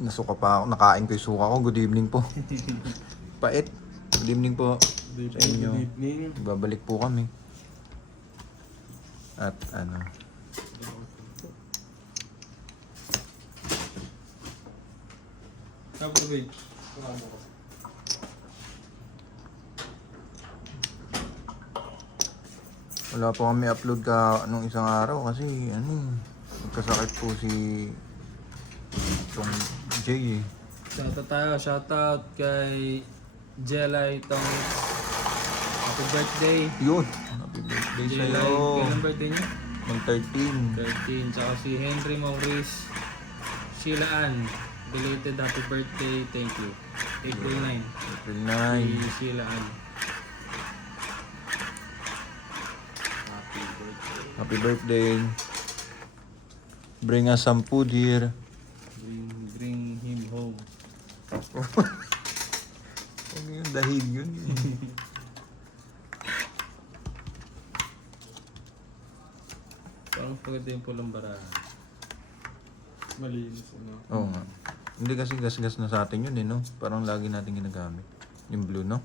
Nasuka pa ako. Nakain ko yung suka ko. Good evening po. Pait. Good evening po sa inyo. Good evening. Babalik po kami. At ano. Tapos wait. Wala po kami upload ka nung isang araw kasi ano, magkasakit po si itong Jay eh. Shoutout kay Jelay Tong. Happy birthday. Yun. Happy birthday Jelay, sa'yo. kailan birthday niya? Mag 13. 13. Tsaka si Henry Maurice. Sheila Ann. Belated happy birthday. Thank you. April 9. April Si 9. Sheila Ann. Happy birthday. Happy birthday. Bring us some food here. Bring him home. Ano yun? Dahil yun. Parang pagod yung pulang barahan. Malinis ano. Oo nga. Hindi kasi gas-gas na sa atin yun eh, no? Parang lagi natin ginagamit. Yung blue, no?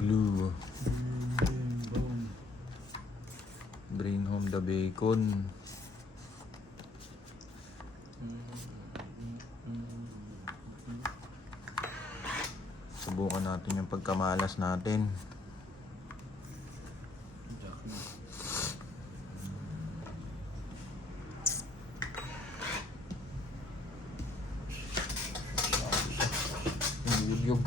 Blue. Bring home the bacon. Subukan natin yung pagkamalas natin. Yung yugyug.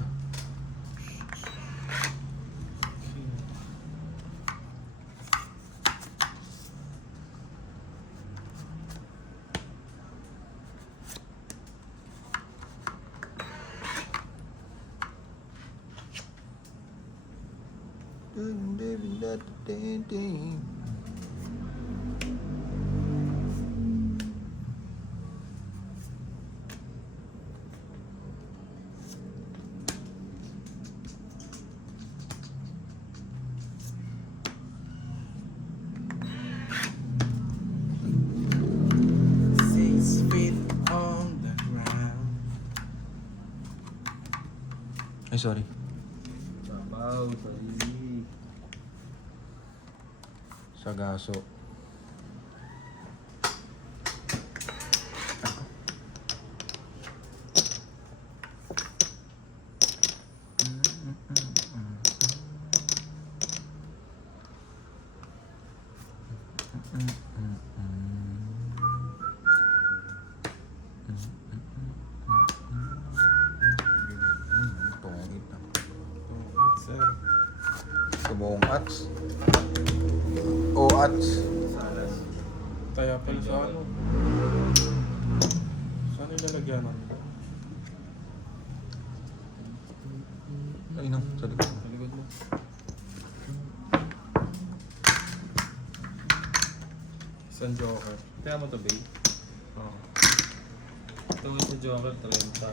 Six feet on the ground. Ay, sorry. Sabaw, sarili. Sagaso. Pangit na. Sir. Sumong ats. O ats. Salas. Kaya pala sa ano. Saan nilalagyan namin? Ay no, sa likod. Sa likod mo. Isang joker. Kaya mo to, babe. Oo. Tungkol sa Joker, 30.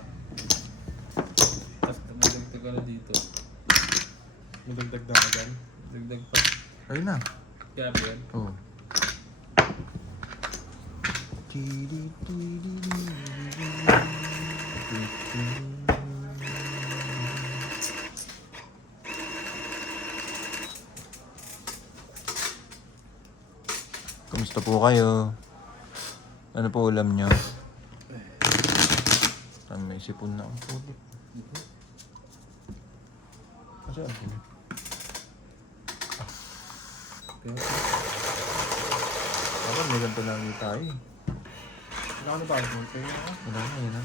Tapos nagdagdag ka na dito. Madagdag na ka dyan. Dagdag pa. Ayun na. Kaya ba yan? Oh. Kamusta po kayo? Ano po ulam nyo? May sipon na ang puti. Kasi ano? Ako, may ganito lang tayo eh. Wala ka na ba? Kaya ako. Wala na, yun na.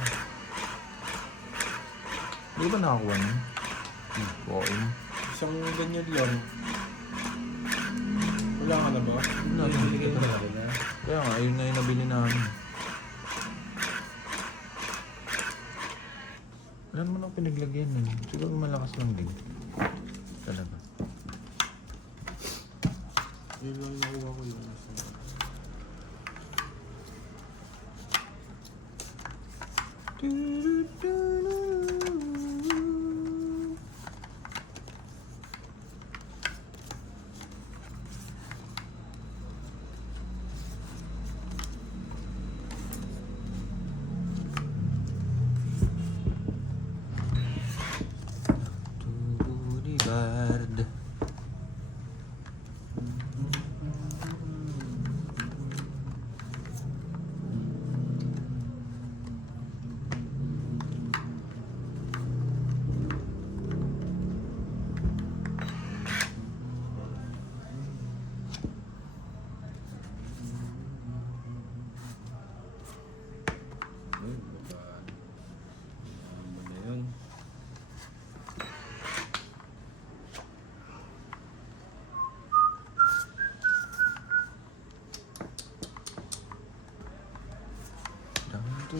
Di ba nakakuha niyo? Bukain. Isang ganyan lang. Wala ka na ba? Wala na. Binigay mo na rin, ha? Kaya nga, yun na yung nabili namin. Wala naman ako pinaglagyan nun. Siguro malakas lang din. Talaga. Yun lang yung nakuha ko yun.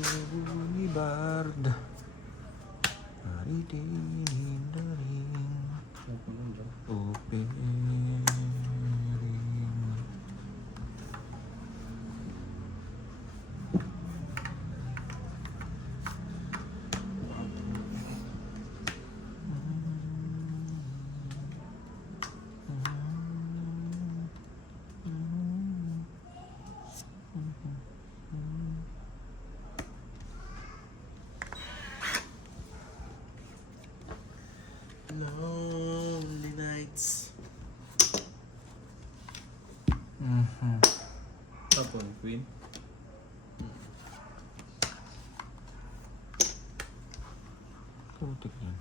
tubo ni Bard. Aritinin na rin. Opening. Lonely nights. Tapon, Queen. Putik yan.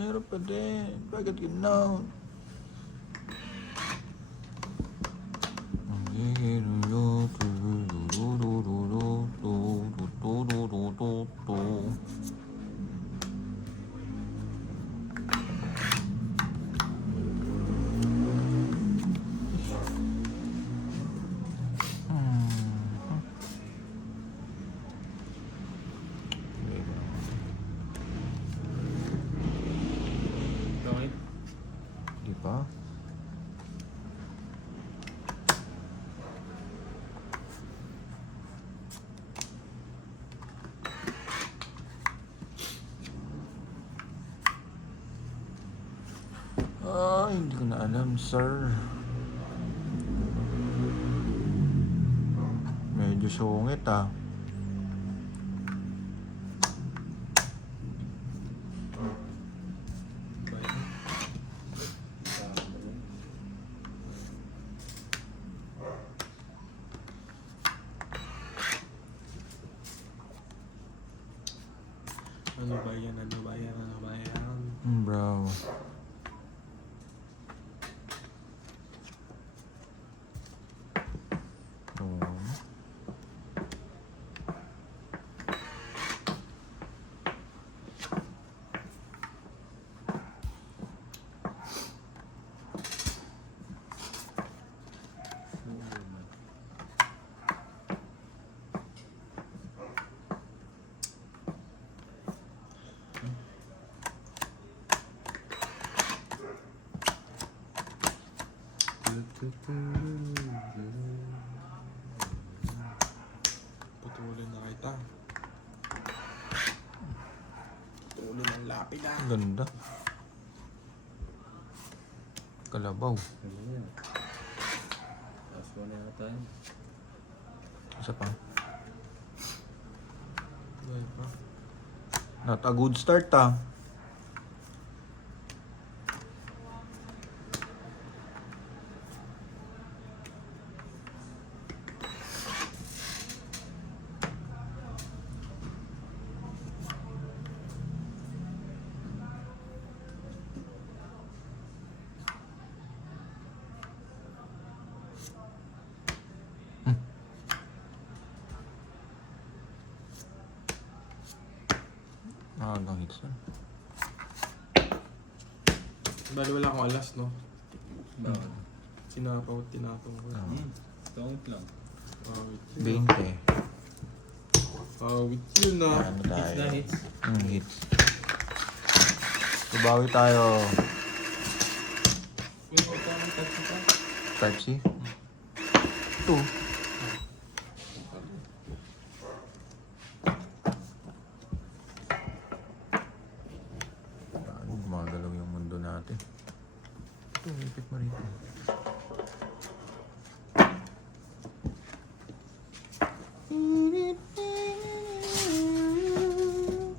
Meron pa din. Bakit ginaw? Bakit? Di pa? Hindi ko na alam, sir. Medyo sungit, ah. Ano ba yan? Ano ba yan? Ano ba yan? Bro. Oh. Putulin na kita. Putulin ang lapid ah. Ganda. Kalabaw. Ano yan? Last one yata yun. Isa pa. Dahil pa. Not a good start, ah. Hanggang hits na. Bali wala akong alas, no? Bawal. Tinapong ko. Count lang. Awit 20. Awit yun ah. Ano Hits na tayo? hits. Hits. Subawi tayo. Wait, ito ang touch ito. Type C. 2. Gumagalaw yung mundo natin. Ito, ipit mo rito.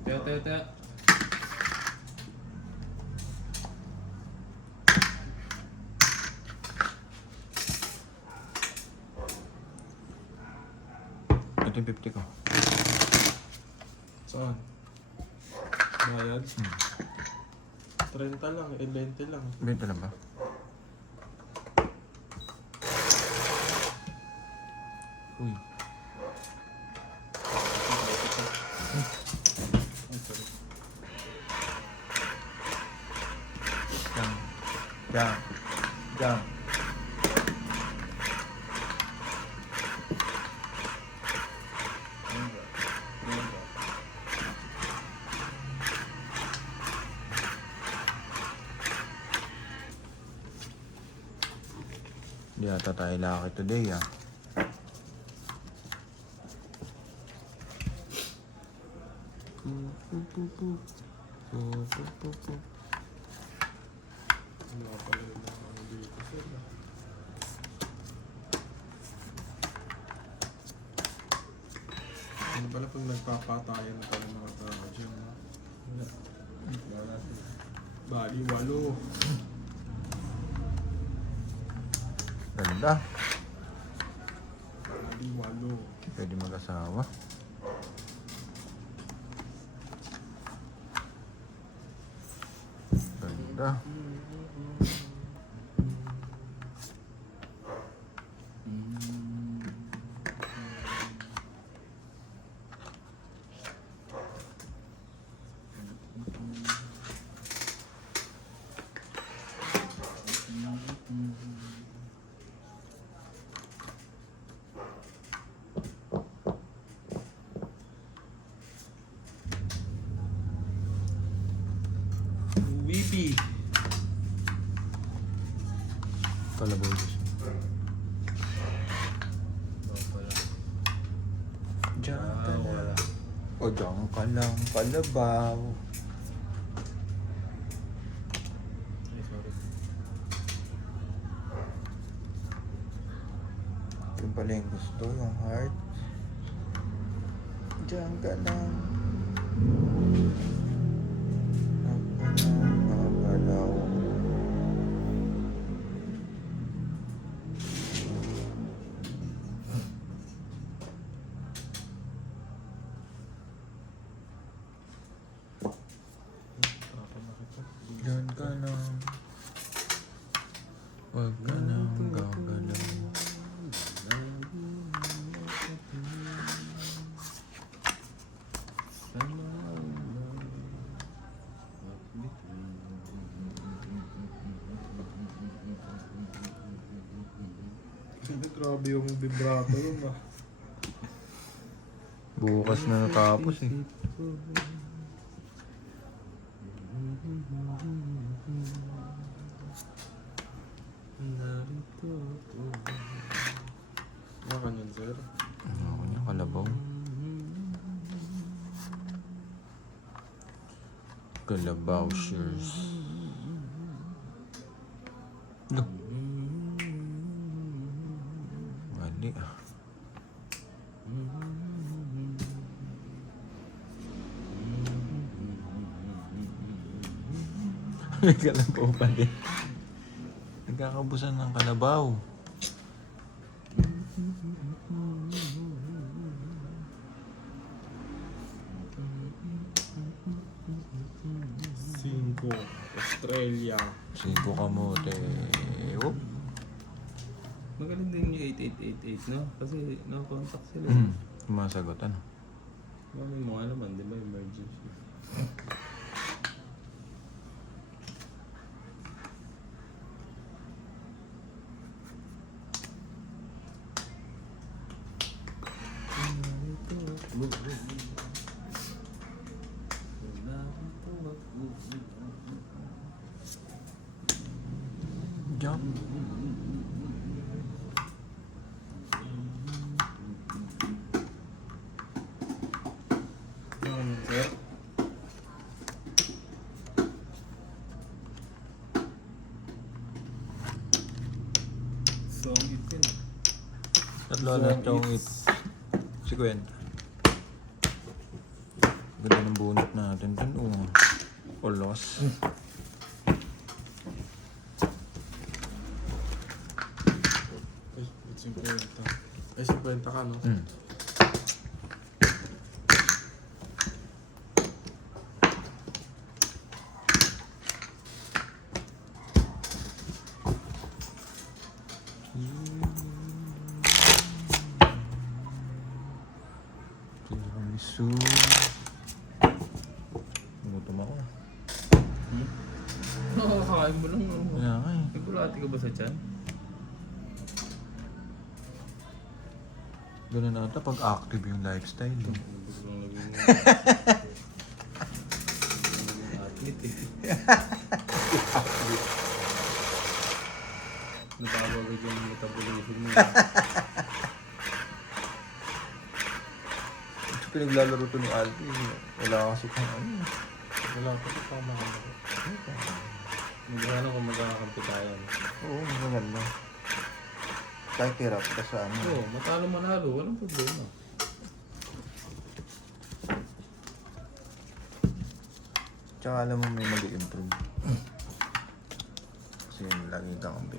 Teo. Ito yung 50 ko. Saan? Bayad? 30 lang, 20 lang. 20 lang ba? Uy. Jump. Hindi ata tayo lucky today ah. Ano pala yung mga ano dito sila. Ano pala pag nagpapatayan na pala mga tao dyan? Ha? Bali, 8. Ganda. Bali, 8. Pwede mag-asawa. Ganda. Weepy. Kalabaw. Diyan ka lang. O diyan ka lang, kalabaw. Ay, sorry. Yung pala yung gusto, yung heart. Diyan ka lang. Ako lang mabalaw. Diyan ka lang. Huwag ka nang gagalaw. Hindi, grabe yung vibrato yun ah. Bukas na natapos eh. Baka nyan, sir. Ano ako niya, kalabaw. Kalabaw shares. Look. Mali ah. May kalabaw pa din. Nagkakabusan ng kalabaw. Cinco. Australia. 5 kamote. Oop. Magaling din yung 8888, no? Kasi no-contact sila. Sumasagot ano? Mami mo nga naman, di ba? Emergency. Jump. Baka nyan, sir. So, itin. Tatlo na chong it. 50. Ganda ng bunot natin dun. Olos. Ay, 50. Ay, 50 ka, no? Tiramisu. Gutom ako. Nakakain mo lang. Kaya nga eh. Nagulati ka ba sa tiyan? Ganun ata pag active yung lifestyle. Eh. Biglang naging... athlete eh. Nabago agad yung metabolism mo. Pinaglalaro to ni Alpi. Wala kasi kung ano. Wala pa ito pa makamara. Magkano kung magkakampi tayo. Oo, maganda. Kahit hirap ka sa ano. Oo, matalo manalo. Walang problema. Tsaka alam mo may mag-improve. Kasi yun, lagi kang kampi.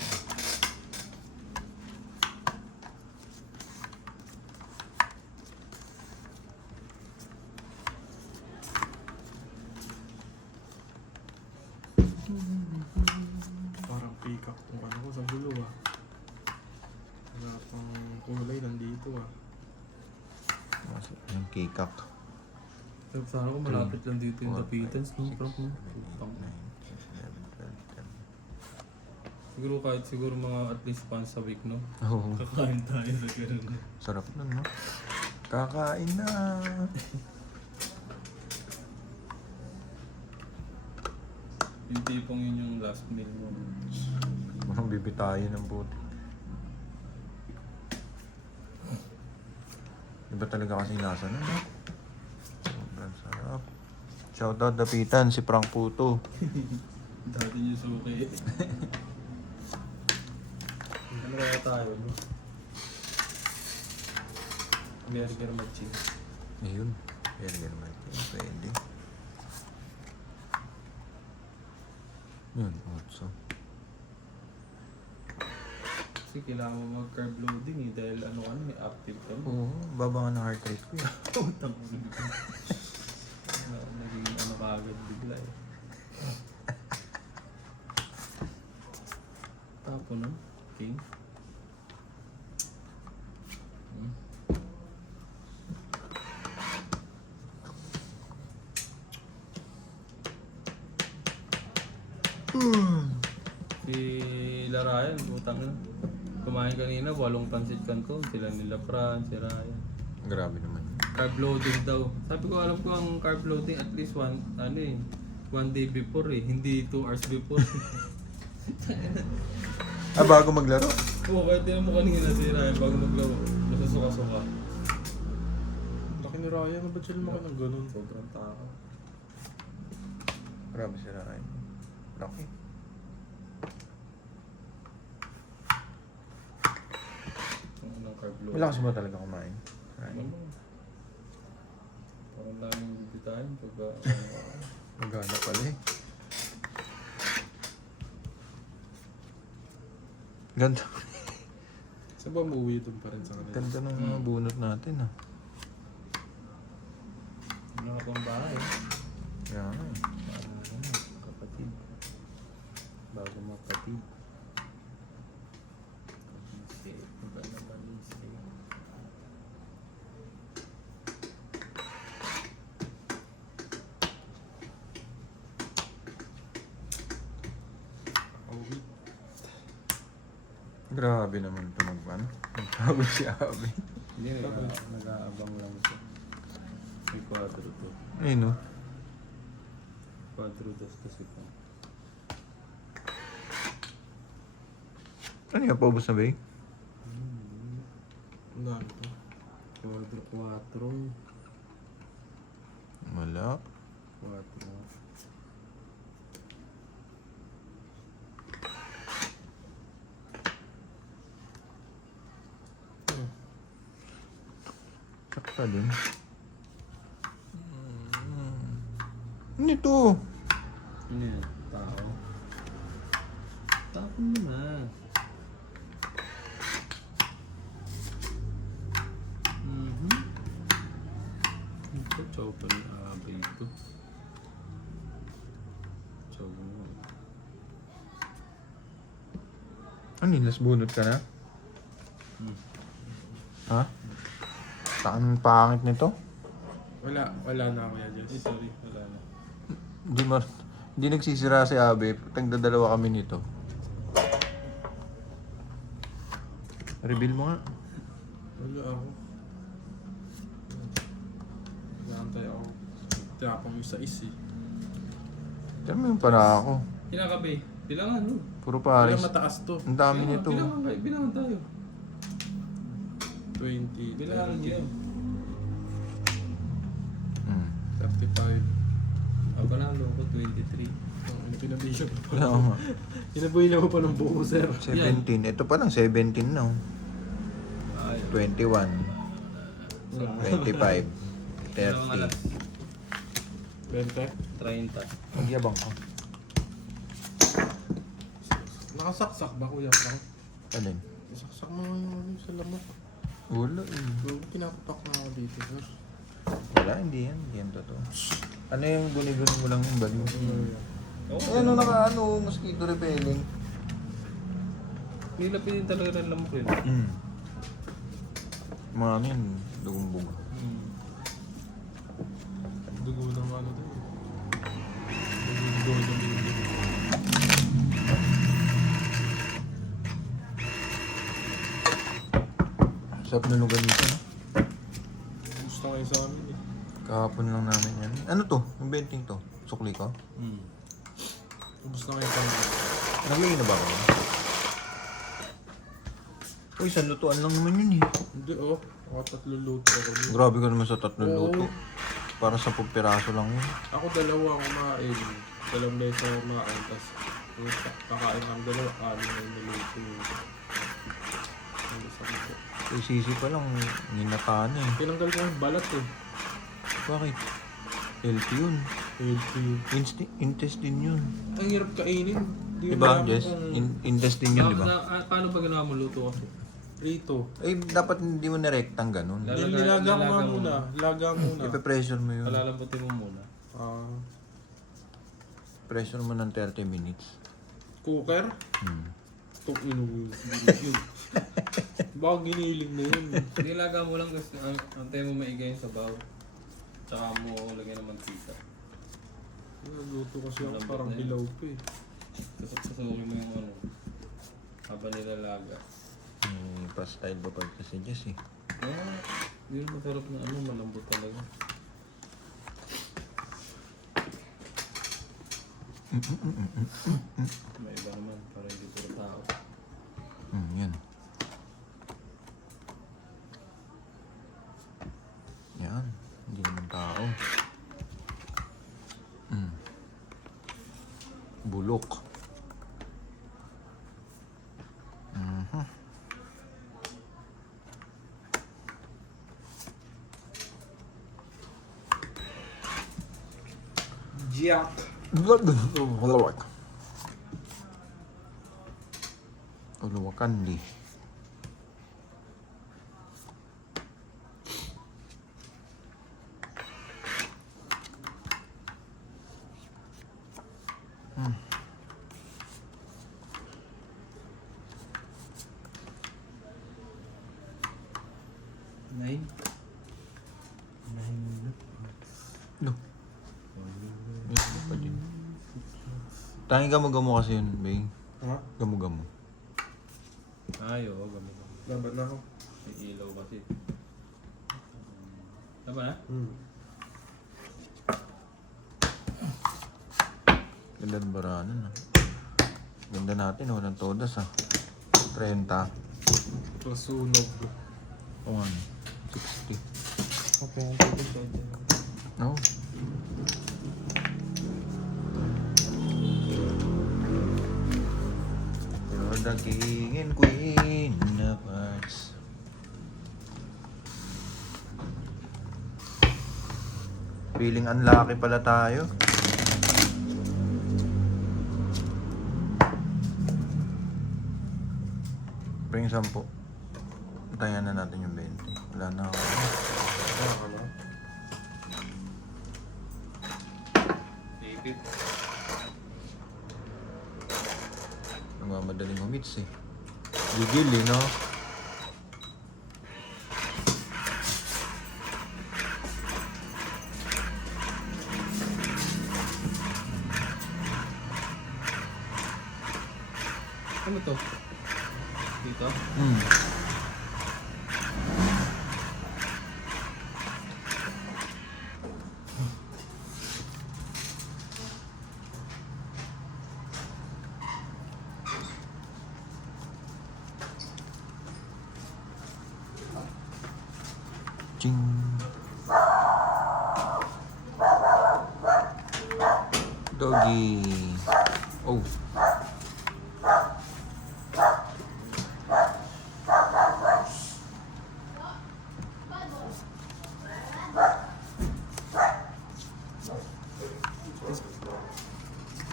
Parang peacock kung ano ko sa gulo ah. Wala pang kulay nandito ah. Yung kikak. Pero sana ko malapit lang dito yung Dapitan. Siguro kahit siguro mga at least once a week, no? Oo. Kakain tayo sa ganun. Sarap nun, no? Kakain na. Yung tipong yun yung last meal mo. Parang bibitayin ng buti. Iba talaga kasi lasa nun, no? Sobrang sarap. Shoutout Dapitan, si Frank Puto. Dati niyo suki. Ano kaya tayo, no? Burger matching. Ayun. Burger Martin. Pwede. Yun, otso. Kasi kailangan mo mag-carb loading eh. Dahil ano ka na, active ka mo. Oo, baba nga ng heart rate ko. Utang mo. Naging ano ka agad bigla eh. Tapo no? King? Si Larayan, utang na. Kumain kanina, 8 pansit canton. Sila nila Fran, si Ryan. Grabe naman. Carb loading daw. Sabi ko, alam ko ang carb loading at least one day before eh. Hindi 2 hours before. Ah, bago maglaro? Oo, kahit din mo kanina si Ryan bago maglaro. Masasuka-suka. Laki ni Ryan, ano ba siya lumaki ng ganun? Sobrang tao. Grabe sila kayo. Laki. Ang carb loading. Malakas mo talaga kumain. Ano mo? Parang daming bibitahin pagka... Magana pala eh. Ganda. Saan ba mauwi doon pa rin sa kanila? Ganda ng mga bunot natin ah. Wala ka pang bahay. Kaya nga eh. Kapatid. Bago mapatid. Kasi, maganda ba sa'yo? Mauwi. Grabe naman ito mag-ano. Magpagod si Abi. Hindi, nag-aabang lang siya. May 4 to. Ayun no. 4 dos kasi po. Ano yung paubos na ba eh? Ano to? 4. Wala. 4. Sakta din. Ano ito? Ano yan? Tao? Tapon mo na. Ito, chopa ni Abay ito. Chopa mo. Ano yun? Last bunot ka na? Ha? Saan pangit nito? Wala na ako yan, Jess. Sorry, wala na. Hindi nagsisira si Abe. Tagdadalawa kami nito. Reveal mo nga. Wala ako. Naantay ako. Tinapang yung sa isi. Diyan mo yung para ako. Kinakabe. Kailangan, no? Puro Parang pares. mataas to. Ang dami nito. Bilangan tayo. 20, Bilangan niyo. 35. Ang panalo ko 23. Pinabihan ko pa. Kaya nga. Pinabuhin ako pa ng buo, sir. 17. Ito pa lang 17 na. Ayun. 21. 25. 30. 20. 30. Magyabang ko. Nakasaksak ba, kuya? Frank? Alin? Saksak mo yung sa lamok. Wala eh. Pinapapak na ako dito, sir. Wala, hindi yan. Hindi yan totoo. Ano yung guni-guni mo lang yung baliw? Oo. Ano mosquito repelling. Nilapin talaga ng lamok yun. Mga ano yun, dugong bunga. Dugo ng ano to. Dugo ng dugo. Sarap na lugar dito, no? Gusto kayo sa amin eh. Kahapon lang namin yan. Ano to? Yung benting to? Sukli ko? Gusto kayo sa amin. Naglagay na ba ako? Uy, isang lutuan lang naman yun eh. Hindi oh. Ako tatlo luto ako dito. Grabe ka naman sa tatlong Oo. luto. Para 10 piraso lang yun. Ako dalawa ang kumain. Dalawang beses ako kumain. Tapos kakain kami dalawa. Amin na yung niluto yun. Ang isang ito. Kay sisi pa lang, ginata na eh. Tinanggal ko yung balat eh. Bakit? Healthy yun. Healthy. Intestine yun. Ang hirap kainin. Di ko Diba, malaman Jess? kung Intestine yun, diba? Paano ba ginawa mo luto kasi? Rito. Eh, dapat hindi mo nirektang ganun. Nilaga ko nga muna. Nilaga muna. Ipe-pressure mo yun. Palalambutin mo muna. Ah, Pressure mo ng 30 minutes. cooker? Tok inuwi. Baka giniling mo yun. Nilaga mo lang kasi antay mo maigay yung sabaw. Tsaka mo lagyan ng mantika. Naluto kasi ako parang bilaw pa eh. Sasawin mo yung ano. Habang nilalaga. May pa-style ba pag kasi Jess eh. Yun masarap na ano, malambot talaga. May iba naman, para hindi puro tao. Yan. Yan. Hindi naman tao. Bulok. Jack. Uluwakandi. Nine? No. Ito pa din. Tanging gamo-gamo kasi yun, Bing. Ha? Gamo-gamo. Oo, gamit ako. Laban na ako. May ilaw kasi. Tama na? Ganda ng baranan ah. Ganda natin, walang todas ah. 30. Masunog. O ano? 60. Okay, ang tubig ko. No? You're the king and queen of hearts. Feeling unlucky pala tayo. Bring 10. Tayan na natin yung 20. Wala na ako. Kaya ka na? Ipit. Nagmamadaling humits eh. Gigil eh, no? Ano to? Dito? Ching. Doggy. Oh.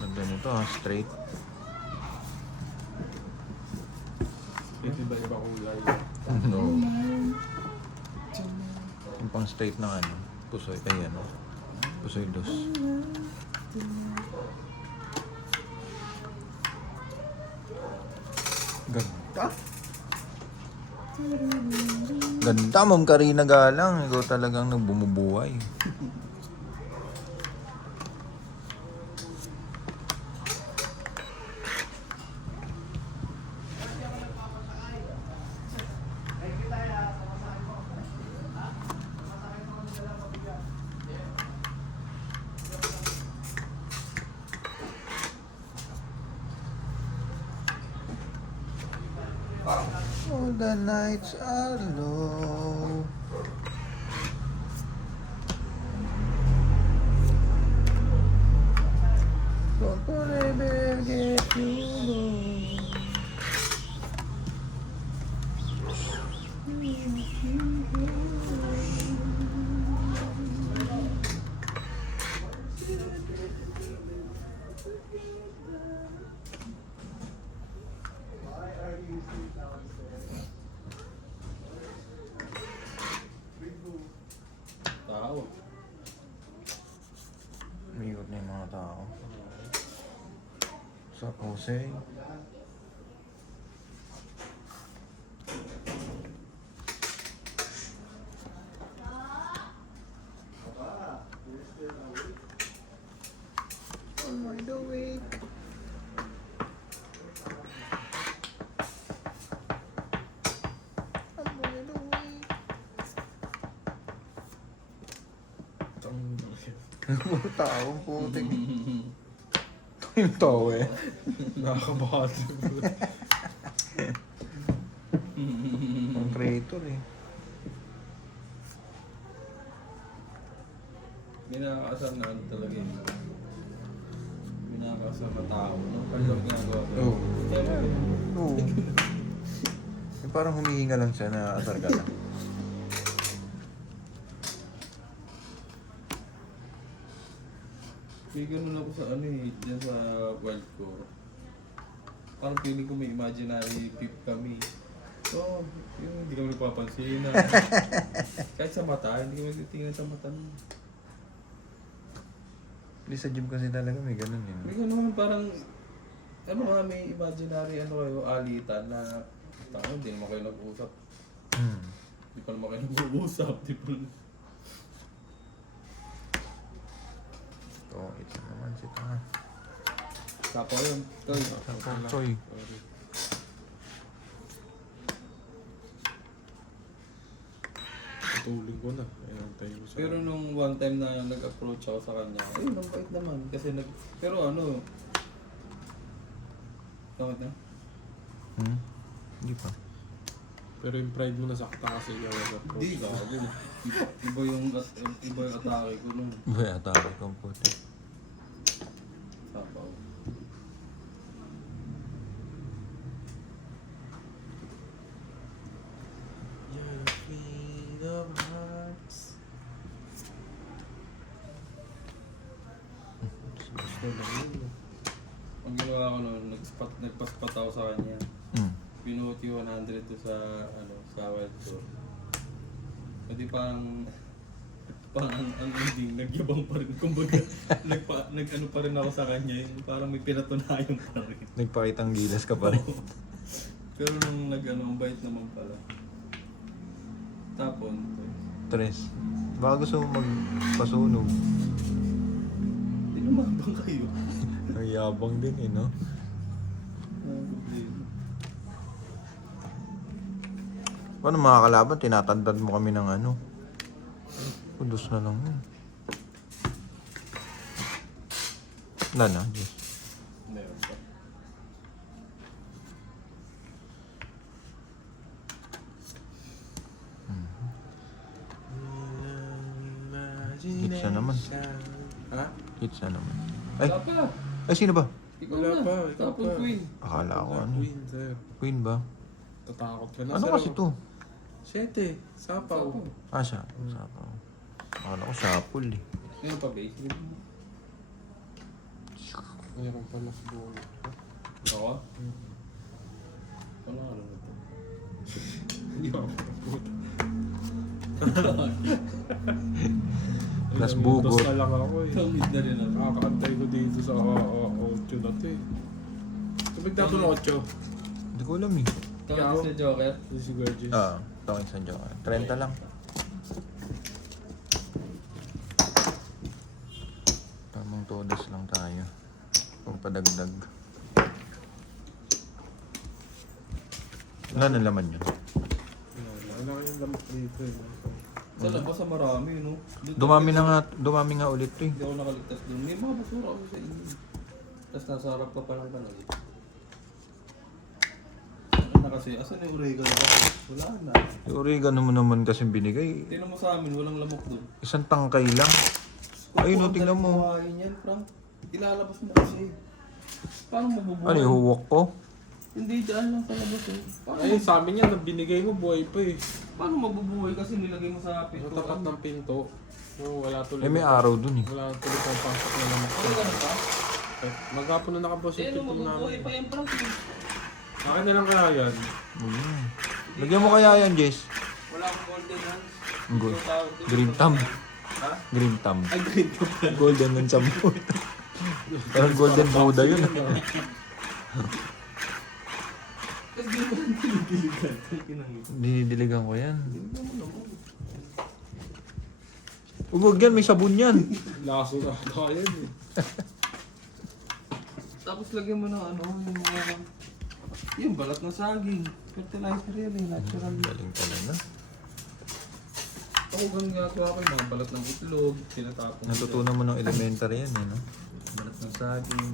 Ganda nito ha, straight. Iba-iba kulay. No. Yung pang straight na ano, pusoy, ay ano, pusoy dos. Ganda. Ganda, Ma'am Karina Galang. Ikaw talagang nagbumubuhay. All the nights are low. Don't forever get you low. Tao. Umiikot na yung mga tao. Sa Jose. I'm wide awake. I'm wide awake. Mga taong putik. Yung tao eh. Nakakabahati. Ang creator eh. May nakakasama na ano talaga yun. May nakakasama na tao, no? Pagod ginagawa ko. Oo. Kaya mo yun. Oo. Yung parang humihinga lang siya na asar ka lang. May ganun ako sa ano eh, dyan sa wild core. Parang feeling ko may imaginary peep kami. So, yung hindi kami nagpapansin na. Kahit sa mata, hindi kami titingnan sa mata. Hindi sa gym kasi talaga may ganun May yun. ganun parang, ano nga, may imaginary ano kayo, alitan na, tanga, hindi naman kayo nag-uusap. Hindi pa naman kayo nag-uusap, di pa naman. Oo, ito naman si Tanga. Tapo yun. Toy. Choy. Sorry. Tutulog ko na. Ayun, tayo ko sa... Pero nung one time na nag-approach ako sa kanya, ayun, ang bait naman. Kasi pero ano, tawag na? Hindi pa. Pero yung pride mo nasakta kasi ikaw ang approach. Di, gago. Iba yung atake ko nun. Ba, atake kong putik. Tapaw. You're free of hearts. Gusto lang yun. Ang ginawa ko nun, nagpaspat ako sa kanya. Binuti 100 to sa wild tour. Pwede parang ang ending, nagyabang pa rin. Kumbaga, nag-ano pa rin ako sa kanya. Yung parang may pinatunayan pa rin. Nagpakitang gilas ka pa rin. Pero nung ang bait naman pala. Tapon. Tres. Baka gusto mo magpasunog. Hindi lumabang kayo. Ang yabang din eh, no? Paano mga kalaban, tinatandad mo kami ng ano? Kudos na lang yun. Wala na, Diyos. Meron pa. Hits na naman. Ha? Hits na naman. Ay, Wala pa. ay sino ba? Ikaw Wala na. pa, ikaw Tapos pa. Queen. Akala ko ano. Queen, sir. Queen ba? Tatakot ka na, Ano sir. kasi to? 7. Sapaw. Ah, siya. Sapaw. Akala ko sapul eh. Ngayon pa, base. Meron pala sa buwan. Ako? Ano ano ito? Hindi ako puta. Plus bugot. Dos na lang ako eh. Kamid na rin ako. Nakakantay ko dito sa 8 na to eh. Kapag dato ng 8. Hindi ko alam eh. Kamid sa Joker. Si Gorgeous. Tawin sa Diyo. 30 lang. Tamang todas lang tayo. Pagpadagdag. Wala na laman yun. Ano kayong lamok dito eh. Sa labas sa marami, no? Dito- Dumami nga ulit to eh. Hindi ako nakaligtas doon. May mga basura ako sa inyo. Tapos nasa harap ka pa lang panag. Ano na kasi? Asan yung oregano ba? Wala na. Yung oregano mo naman kasi binigay. Tingnan mo sa amin, walang lamok doon. Isang tangkay lang. Ayun, Ang tingnan daling mo. kumain yan, Frank. Ilalabas mo kasi. Paano mabubuhay? Ano yung huwak ko? Hindi, daan lang sa labas eh. Ay, sa amin yan, binigay mo buhay pa eh. Paano mabubuhay kasi nilagay mo sa Yung pinto? tapat ng pinto. No, wala tuloy. Eh may araw dun eh. Wala tuloy pang pasok na lamok. Ano ganun ba? Maghapon na nakabos Eh, yung ano pinto mabubuhay namin. pa yan, Frank? Akin na lang kaya yan. Mm. Lagyan mo kaya yan, Jess? Wala akong golden hands. Good. Ito tawag doon. Green thumb. Ha? Green thumb. Ay, green ko pa. Golden ng champo. Parang golden Buddha yun. Kasi di ba nililigan? Dinidiligan ko yan. Huwag yan, may sabon yan. Laso na kaya yan eh. Tapos lagyan mo ng ano, yung mga... Yung balat ng saging. Fertilizer yan eh, natural. Galing talaga. Ako ganun gagawa ko yung mga balat ng itlog, tinatapon. Natutunan mo ng elementary yan eh, no? Balat ng saging.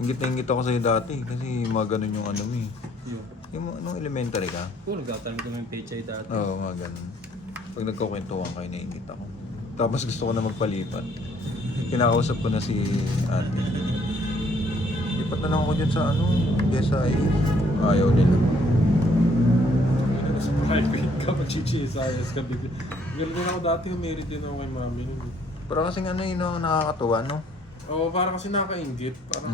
Ingit na ingit ako sa'yo dati kasi mga ganun yung ano mo eh. Yun. Yung anong elementary ka? Oo, nagtatanim ko ng pechay dati. Oo, mga ganun. Pag nagkukwentuhan kayo, naingit ako. Tapos gusto ko na magpalipat. Kinakausap ko na si ate. Lipat na lang ako dyan sa ano, SI. Ayaw nila. Sa private ka, mag-chichisayas ka bigla. Ganun din ako dati, humirit din ako kay mami nun. Pero kasing ano yun, no, nakakatuwa, no? Oo, parang kasi nakakaingit. Parang...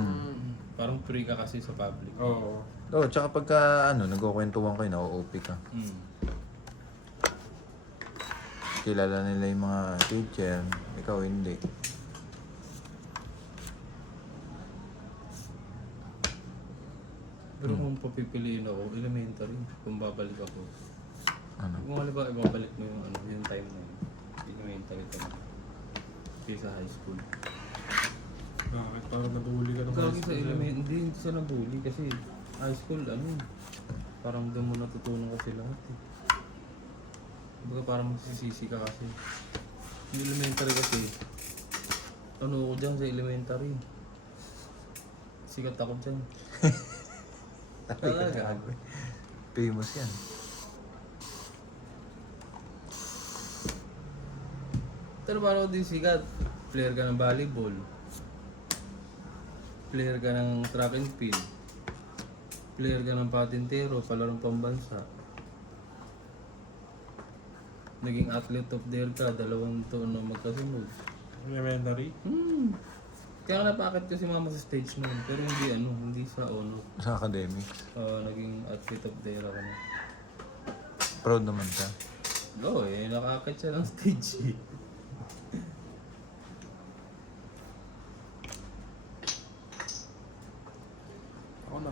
Parang free ka kasi sa public. Oo. Oo, tsaka pagka ano, nagkukwentuhan kayo, na-OP ka. Kilala nila yung mga teacher, ikaw hindi. Pero kung papipiliin ako, elementary, kung babalik ako. Ano? Kung halimbawa, ibabalik mo yung, ano, yung time na yun. Elementary time. Kaysa high school. Bakit? Parang nabuli ka ng Kasi sa elementary, hindi siya nabully kasi high school, ano, parang doon mo natutunan kasi lahat eh. Kumbaga parang magsisisi ka kasi. Yung elementary kasi, ano ako dyan sa elementary. Sikat ako dyan. Talaga. Famous yan. Pero paano din sikat? Player ka ng volleyball. Player ka ng track and field. Player ka ng patintero, palarong pambansa. Naging athlete of the year ka, 2 taon na magkasunod. Elementary? Kaya napakit kasi mama sa stage noon, pero hindi hindi sa ono. Sa academics. Naging athlete of the year ako na. Proud naman ka. Oo nakakit siya ng stage eh. Ako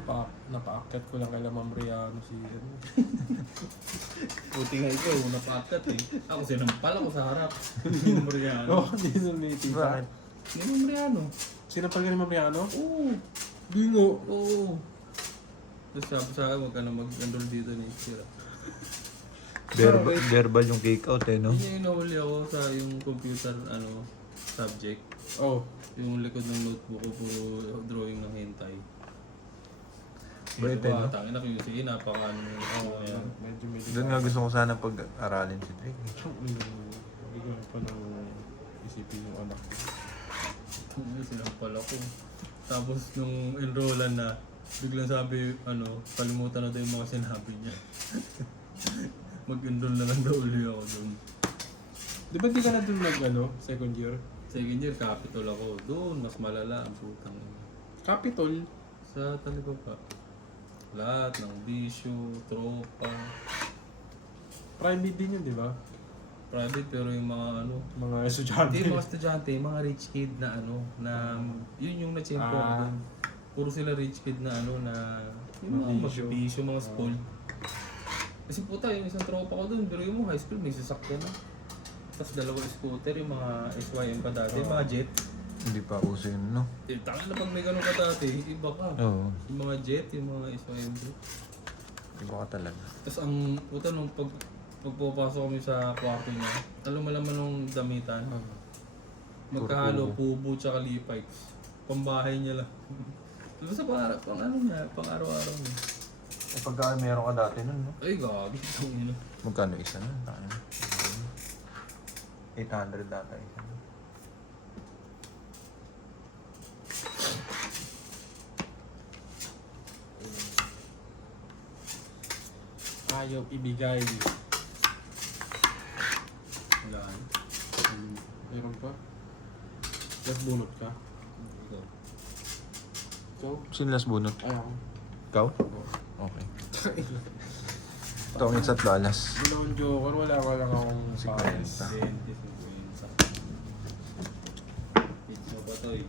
napaakyat ko lang kay Ma'am Riano si ano. Puti nga ikaw, napakit eh. Ako sinampal ako sa harap. Hindi mo Mariano. Oo, hindi nun ni tita. Bakit? Hindi mo Mariano. Sinampal ka ni Ma'am Riano? Oo. Bingo. Oo. Tapos sabi sa akin, huwag ka na mag-enroll dito ni Sira. Verbal yung cake out eh, no? Yun yung nahuli ako sa yung computer subject. Oh. Yung likod ng notebook ko, puro drawing ng hentai. Bait eh, no? Tangin na ko yung sige, napaka ano. Medyo. Doon nga gusto ko sana pag-aralin si Drake. ko pa nang isipin yung anak ko. Sinampal ako. Tapos nung enrollan na, biglang sabi, kalimutan na daw yung mga sinabi niya. Mag-enroll na lang daw ulit ako doon. Di ba di ka na dun second year? Second year, Capitol ako. Doon, mas malala ang putang. Capitol? Sa talaga pa. Lahat ng bisyo, tropa. Private din yun, di ba? Private pero yung mga Mga estudyante. hindi yung mga estudyante, mga rich kid na na yun yung na-champo ako dun. Puro sila rich kid na na yung mga Mabisyo. magbisyo, mga spoiled. Kasi puta, yung isang tropa ko dun, pero yung high school may sasakyan na. Tapos dalawang scooter, yung mga SYM pa dati, yung mga jet. Hindi pa uso yun, no? Tangin na pag may ganun ka dati, iba ka. Oo. Yung mga jet, yung mga SYM jet. Iba ka talaga. Tapos ang puta nung pagpapasok kami sa kwarto niya, alam mo naman nung damitan. Magkahalo, pubo tsaka lipikes. Pambahay niya lang. Tapos sa pang araw-araw niya. Eh, pagka meron ka dati nun, no? Ay, gagi. Itong ino. Magkano isa nun? Tayo na. 800 data isa nun. Ayaw ibigay. Wala. Meron pa? Last bunot ka? Ikaw. So? Sino last bunot? Ayaw. Ikaw? Okay. Ito ang isa at lalas. Hindi akong joker, wala akong pares. 20, 50. Pizza ba to eh?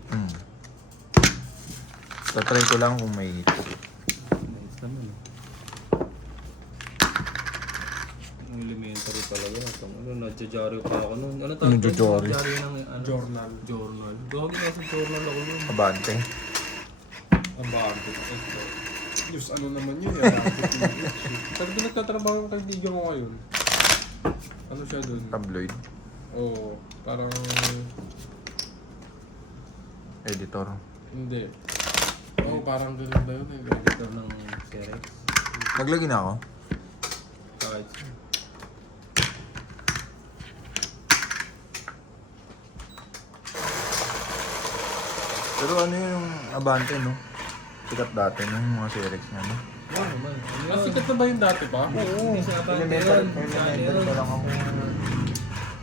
Tatry ko lang kung may hit. Nice naman eh. Ang elementary talaga. Nadja-jaryo pa ako nun. Ano tawag? Anong jajaryo? Jajaryo ng Journal. Journal. Gawagin na sa journal ako nun. Abante. Ang bakit? Diyos, ano naman yun? Sabi ko nagtatrabaho yung kaibigan ko ngayon. Ano siya dun? Tabloid. Oo, parang... Editor. Hindi. Oo, parang ganun ba yun? Editor ng Xerox. Naglagay na ako. Kahit Pero ano yung Abante, no? Sikat dati nung mga Xerox niya, no? wow naman. Ah, sikat na ba yun dati pa? Hindi siya abante yun. Elementary pa lang ako.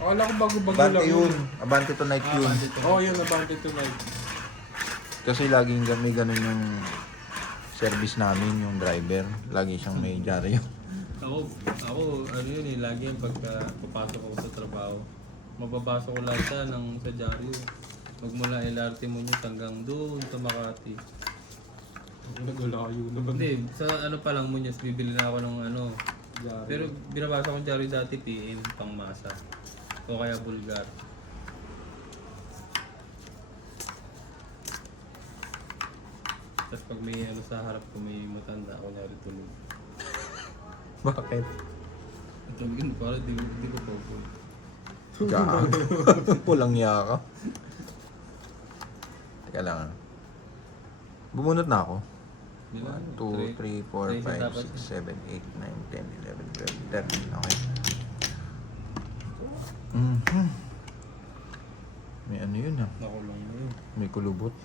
Akala ko bago-bago Abante lang yun. Abante tonight yun. Oo, yun, Abante tonight. Kasi laging may ganun yung service namin, yung driver. Lagi siyang may dyaryo. Ako, ano yun eh, lagi yan pagka papasok ako sa trabaho. Mababasa ko lang sa dyaryo. Magmula LRT mo nyo hanggang doon sa Makati. Nagulayo naman. Hindi, sa ano pa lang mo nyo, bibili na ako ng Dyaryo. Pero binabasa ko yung dyaryo dati, PM, pang masa. O kaya Bulgar. Tapos pag may sa harap ko, may matanda, kunyari tulog. Bakit? Tumigin, parang di ko po. Gago. Pulang yaka. Teka lang. Bumunot na ako. 1, 2, 3, 4, 5, 6, 7, 8, 9, 10, 11, 12, 13. Okay. May ano yun ah. Nakulong na yun. May kulubot.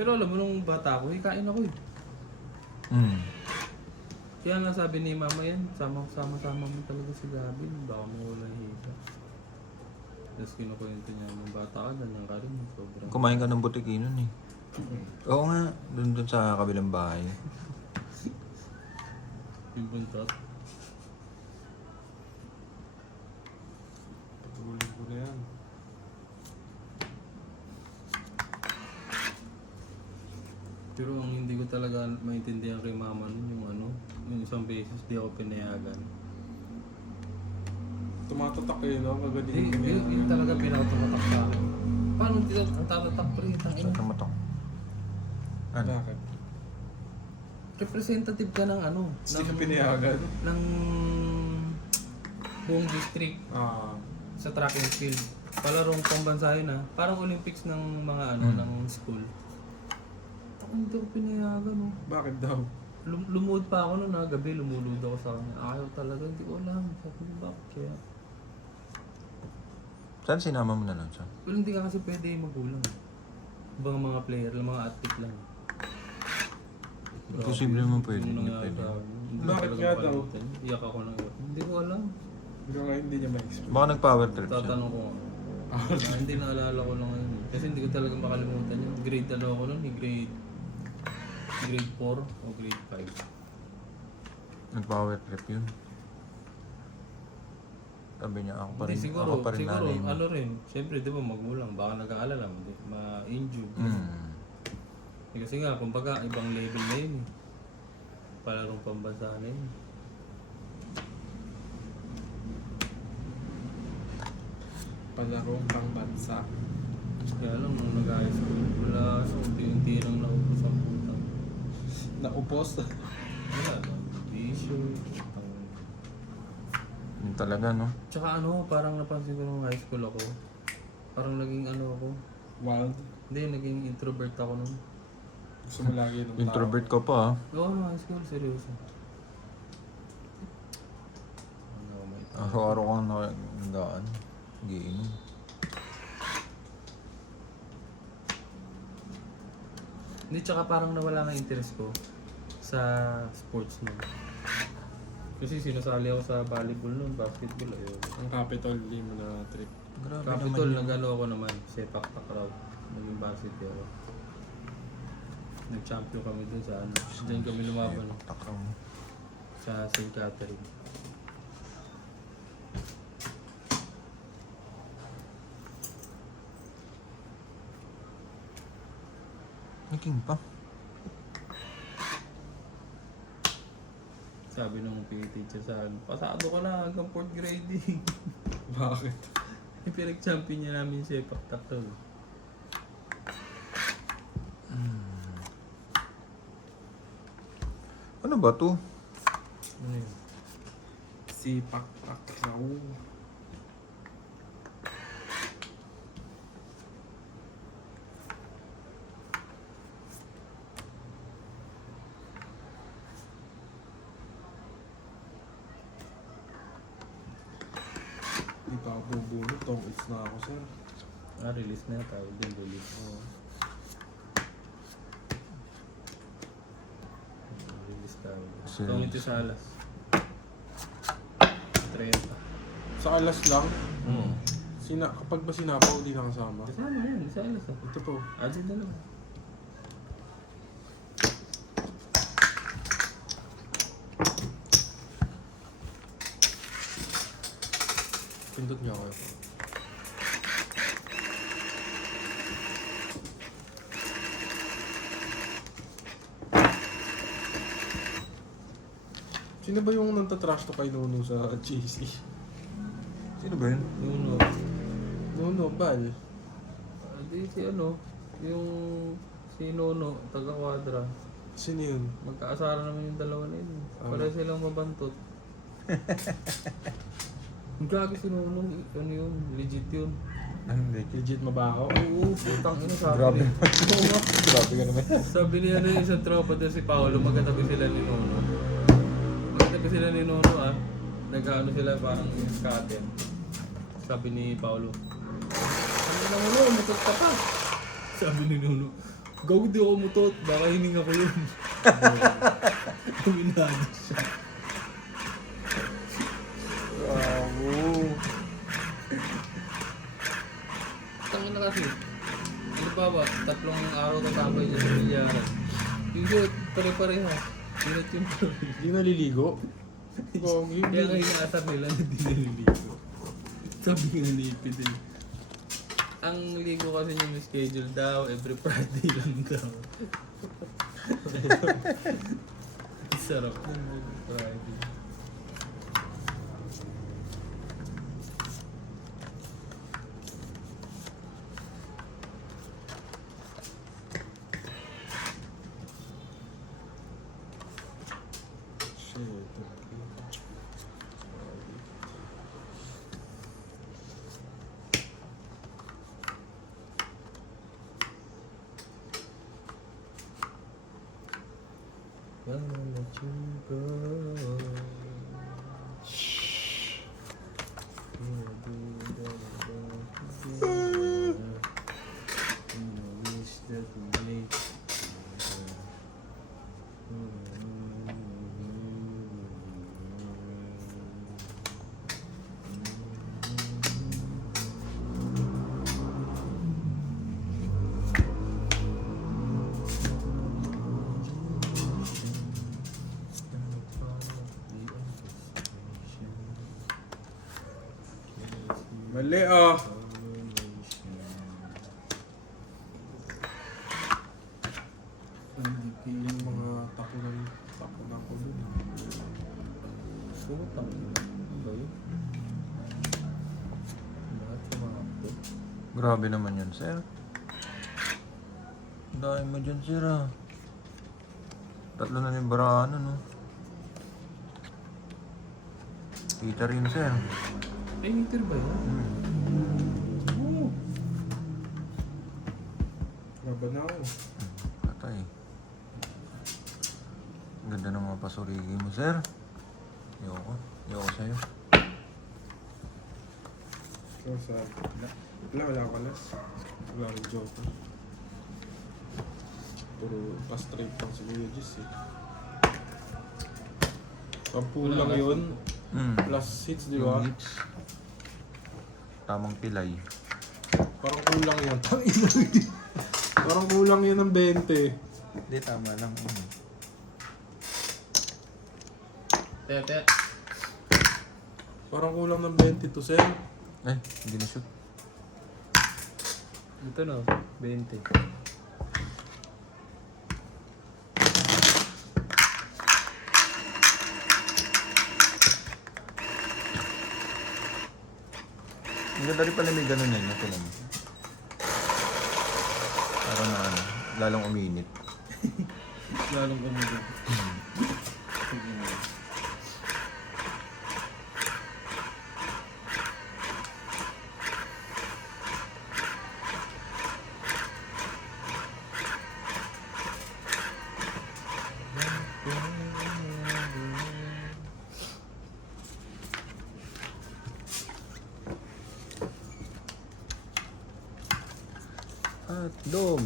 Pero alam mo, nung bata ako, kain ako eh. Kaya nga sabi ni mama yan, sama-sama mo talaga si Gabi, baka mawala yung hita. Tapos kinukwento niya, nung bata ka, ganyan ka rin, sobrang... Kumain ka ng butiki nun eh. Oo nga. Dun sa kabilang bahay. Yung buntot. Patulog ko na yan. Pero ang hindi ko talaga maintindihan kay mama nun, yung isang beses di ako pinayagan. Tumatatak eh, no? Magaling Hindi, yun talaga pinakatumatak sa akin. Paano hindi tatatak pa rin? Tangin. Saan mo to? Ano? Bakit? Representative ka ng Hindi ka pinayagan. ng buong district. Ah, sa track and field. Palarong pambansa yun ha. Parang Olympics ng mga ng school. Ako hindi ko pinayagan no. Bakit daw? Lumuod pa ako noon gabi, lumulod ako sa kanya. Ayaw talaga, hindi ko alam. Sabi ko bakit kaya? Saan sinama mo na lang siya? Well, hindi ka kasi pwede magulang. Ibang mga player lang, mga athlete lang. Imposible mo pwede, Yung hindi nangyari pwede. sa akin, hindi ko Bakit talaga nga daw? makalimutan. Iyak ako ng iyak. Hindi ko alam. Hanggang ngayon hindi niya ma-explain. Baka nag-power trip siya. Tatanong ko. Hindi naalala ko lang ngayon. Kasi hindi ko talaga makalimutan yun. Grade ako nun, grade 4 o grade 5. Nag-power trip yun. Sabi niya, ako pa rin, Hindi, siguro, ako pa rin nanay mo. ano rin. Siyempre, di ba magulang, baka nag-aalala, ma-injured. Kasi nga, kumbaga, ibang level na yun. Palarong pambansa na yun. Palarong pang bansa. Kaya lang, nung nag-high school, wala sa unti-unti lang naubos ang putang. Naupos. Wala lang. T-shirt. Yun talaga, no? Tsaka ano, parang napansin ko nung high school ako. Parang naging ano ako. Wild. Hindi, naging introvert ako nung. Gusto mo lagi ng Introvert ka pa, ah. Oo, nung high school, seryoso. Ano, may Araw-araw kang nandaan. Giinom. Hindi, tsaka parang nawala nga interest ko sa sports nun. Kasi sinasali ako sa volleyball nun, basketball, ayun. Ang Capitol, hindi mo na trip. Grabe Capitol, naman yun. nag-ano ako naman, sepak takraw. Naging varsity ako. Nag-champion kami dun sa ano. Diyan kami lumaban Takaw. sa St. Catherine. Naging pa. Sabi nung PE teacher sa akin, pasado ka na hanggang 4th grading. Bakit? Pinag-champion niya namin sa sepak takraw. Ano ba to? Ano yun? Sipak takraw. Di pa ako bubulot. Tong it's na ako, sir. Release na tawag din, release. Release tawag. Serious? Tawag ito sa alas. 30. Sa alas lang. Hmm. Kapag ba sinapaw, hindi nakasama? Kasama na yan, sa alas. Ito po. Adjud na lang. Pindot niya ako. Sino ba yung nantatrash to kay Nuno sa JC? Sino ba yun? Nuno. Nuno, Bal. Di si ano, yung si Nono, taga-quadra. Sino yun? Magkaasara naman yung dalawa na yun. Pareho silang mabantot. Ang gagi si Nono, ano yun, legit yun. Hindi. Legit mabaho? Oo, putang ina sabi Grabe. niya. Oo nga. Grabe ka naman. Sabi niya ano yung isang tropa doon si Paolo, magkatabi sila ni Nono. Magkatabi sila ni Nono nag-ano sila parang scatter. Sabi ni Paolo, ano na Nono, mutot ka pa. Sabi ni Nono, gaw di ako mutot, baka hininga ko yun. Kuminado siya. Bravo. Tangin na kasi, ano ba, 3 araw katambay niya sa milyaran. Yung yun, pare-pareha. Inat yung Hindi naliligo? Gogi. Kaya nga inaasar nila na di naliligo. Sabi nga ni Ipid ang ligo kasi niya may schedule daw, every Friday lang daw. Sarap nun, every Friday. Shit. gonna let you go. Wish that we make mali ah. Yung mga tapunan ko dun. Putang ina. Ano ba yun? Lahat sa mga to. Grabe naman yun, sir. Dahil mo dyan, sir, ah. Tatlo na yung baraan, no? Peter yun, sir. Ay, meter ba yun? Oo. Graba na ako. Patay. Ganda ng mga pasurigi mo, sir. Ayoko. Ayoko sa'yo. So sad. Wala ka las. Wala rin joke. Puro pa-straight lang si Kuya Jis eh. Pampu lang yun. Plus hits, di ba? Yung hits. Tamang pilay. Parang kulang yun. Parang kulang yun ng 20. Hindi, tama lang. Tete. Parang kulang ng 20 to sell. Ay, hindi na shoot. Ito no, 20. Ang ganda rin pala may ganun eh. Ito lang. Parang na ano, lalong uminit. Lalong gumagod. Hot dog.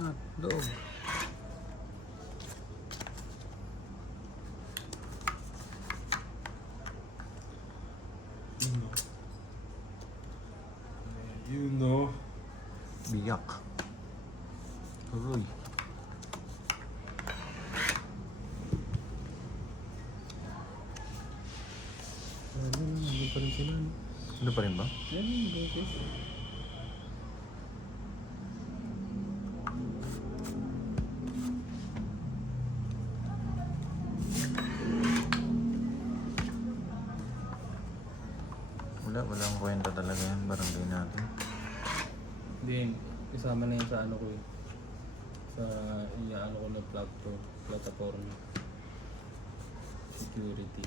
Hot dog. You know. Biyak. Uy. Ano pa rin sila? Ano pa rin ba? Yan, okay. Walang kwenta talaga yan. Barangay natin. Hindi, kasama na yun sa ano ko eh. Sa iaano ko na platform. Security.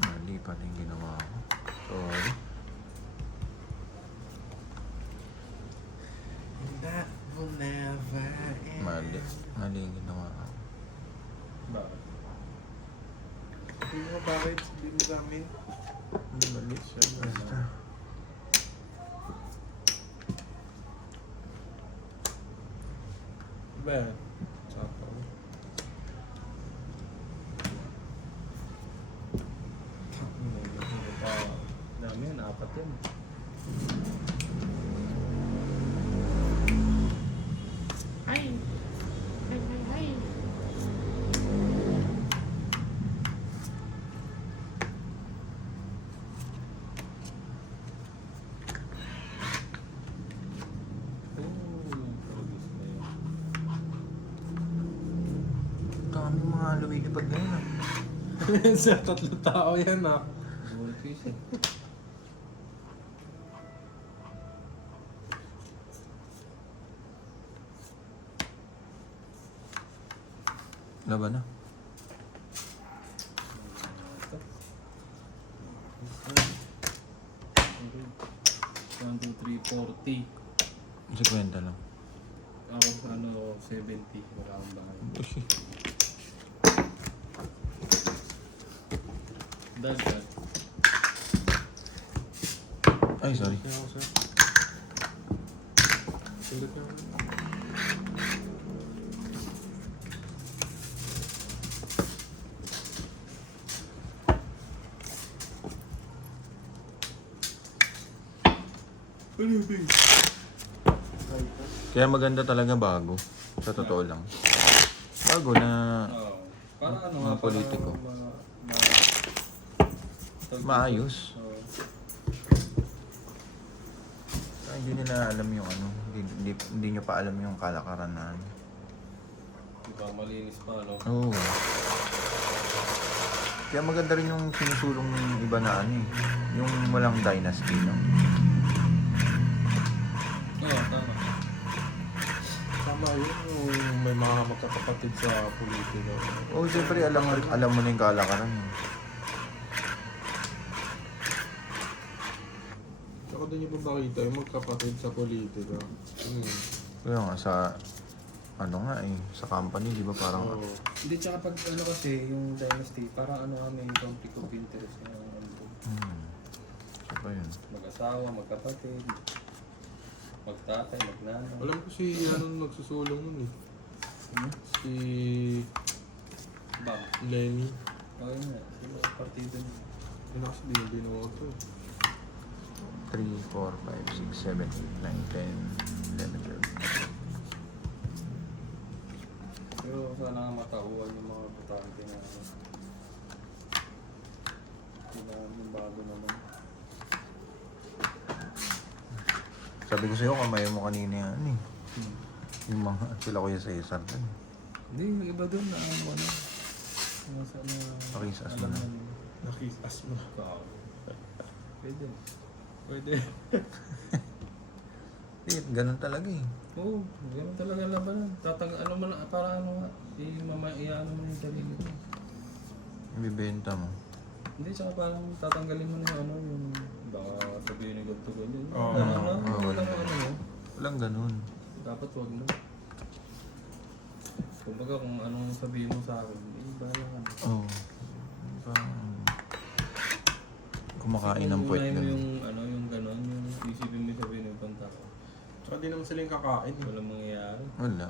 Mali pa rin ginawa ko. Sorry. That will never end. Mali. Mali yung ginawa ko. Bakit? Sabi mo bakit? Sabi mo sa amin. Mali siya. Basta. Ba? Sapo. Dami yan, 4 yan. Dami mga lumilipad na yun. Sa 3 tao yan ah. Bulit ko isa. Laban na. Ito. 1, 2, 3, 40. 50 lang. Ako ano, 70. Wala akong bahay. Dagdag. Ay, sorry. Kaya ako, sir. Sundot niya ako. Ano yung base? Kaya maganda talaga bago. Sa totoo lang. Bago na Oo. Para ano Mga para politiko. maayos. Oo. Kaya hindi nila alam yung ano. Hindi nyo pa alam yung kalakaran na ano. Diba, malinis pa, no? Oo. Kaya maganda rin yung sinusulong ng iba na ano eh. Yung walang dynasty lang. Oo, tama. Tama yun yung may mga magkakapatid sa politika. Oo, siyempre alam mo na yung kalakaran eh. Tsaka doon yung babakita yung magkapatid sa politika. Kaya nga sa ano nga eh, sa company, di ba parang Oo. Hindi, tsaka pag ano kasi, yung dynasty, parang ano kami, conflict of interest yung ano, Siya pa yun. mag-asawa, magkapatid, magtatay, magnanay. Alam ko si ano nagsusulong nun eh. Si Bang. Lenny. O yun nga, sila partido niya. Ano kasi binoto. 3, 4, 5, 6, 7, 8, 9, 10, 11, 12. Pero sana nga matauhan yung mga butante na ano. Kailangan yung bago naman. Sabi ko sa'yo, kamay mo kanina yan eh. Yung mga, sila Kuya Cesar dun. Hindi, yung iba doon na ano. Yung sa ano. Pakisas mo alam na. nyo. Nakisas mo. Pwede. Pwede. Eh, ganun talaga eh. Oo, gano'n talaga labanan. Ano mo na, para ano nga, i-ano mo na yung sarili mo. Ibibenta mo. Hindi, tsaka parang tatanggalin mo na yung ano, yung baka sabihin ni ganito ganyan. Oo. Ano, Oo, wala wala. ano mo. Walang ganun. Dapat wag mo. Kumbaga kung anong sabihin mo sa akin, bahala ka na. Oo. Parang kumakain ng Kung puwet unahin mo ganun. yung ano, yung gano'n, yung isipin mo yung sabihin ng ibang tao. Tsaka di naman sila yung kakain eh. Walang mangyayari. Wala.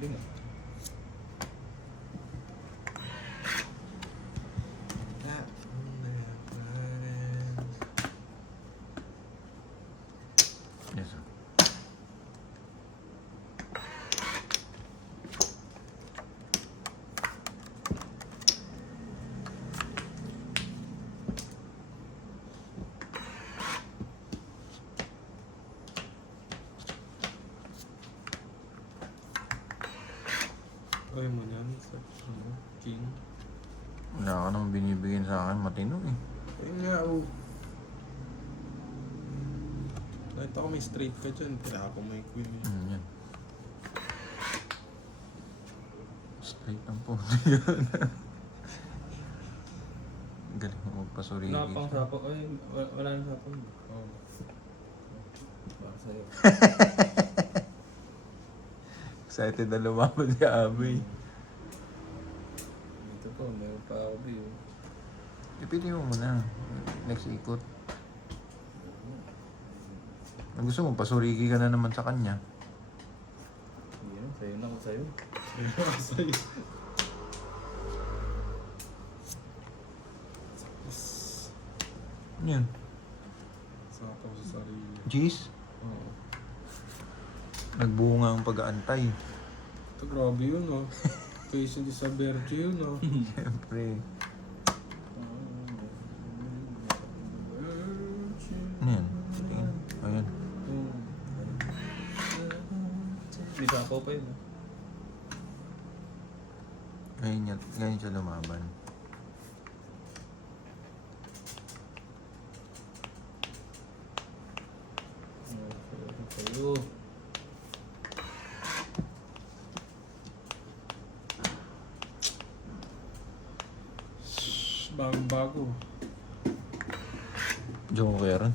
Galing ah. Yes, sir. Ay mo yan. Ano? King. Wala ka nang binibigyan sa akin matino eh. Ayun nga oh. Nakita ko may straight ka dyan. Kaya ako may queen eh. Yan. Straight ang po yun. Galing mo magpasurigi. Wala pang sapo. Ay, wala nang sapo. Oo. Para sa'yo. Excited na lumaban si Abby. Dito po, meron pa ako view. Ipili mo muna. Next ikot. Ang gusto mo, pasurigi ka na naman sa kanya. Yan, sa'yo na ako sa'yo. Sa'yo. Yan. Sapaw sa sarili. Jeez. Oo. Nagbunga ang pag-aantay. Ito grabe yun oh. Face hindi sa Berge yun oh. Siyempre. Ano yan? Tingin. Ayan. Sapo pa yun. Ngayon siya lumaban. Sa'yo. Bago. Diyan ko kaya rin.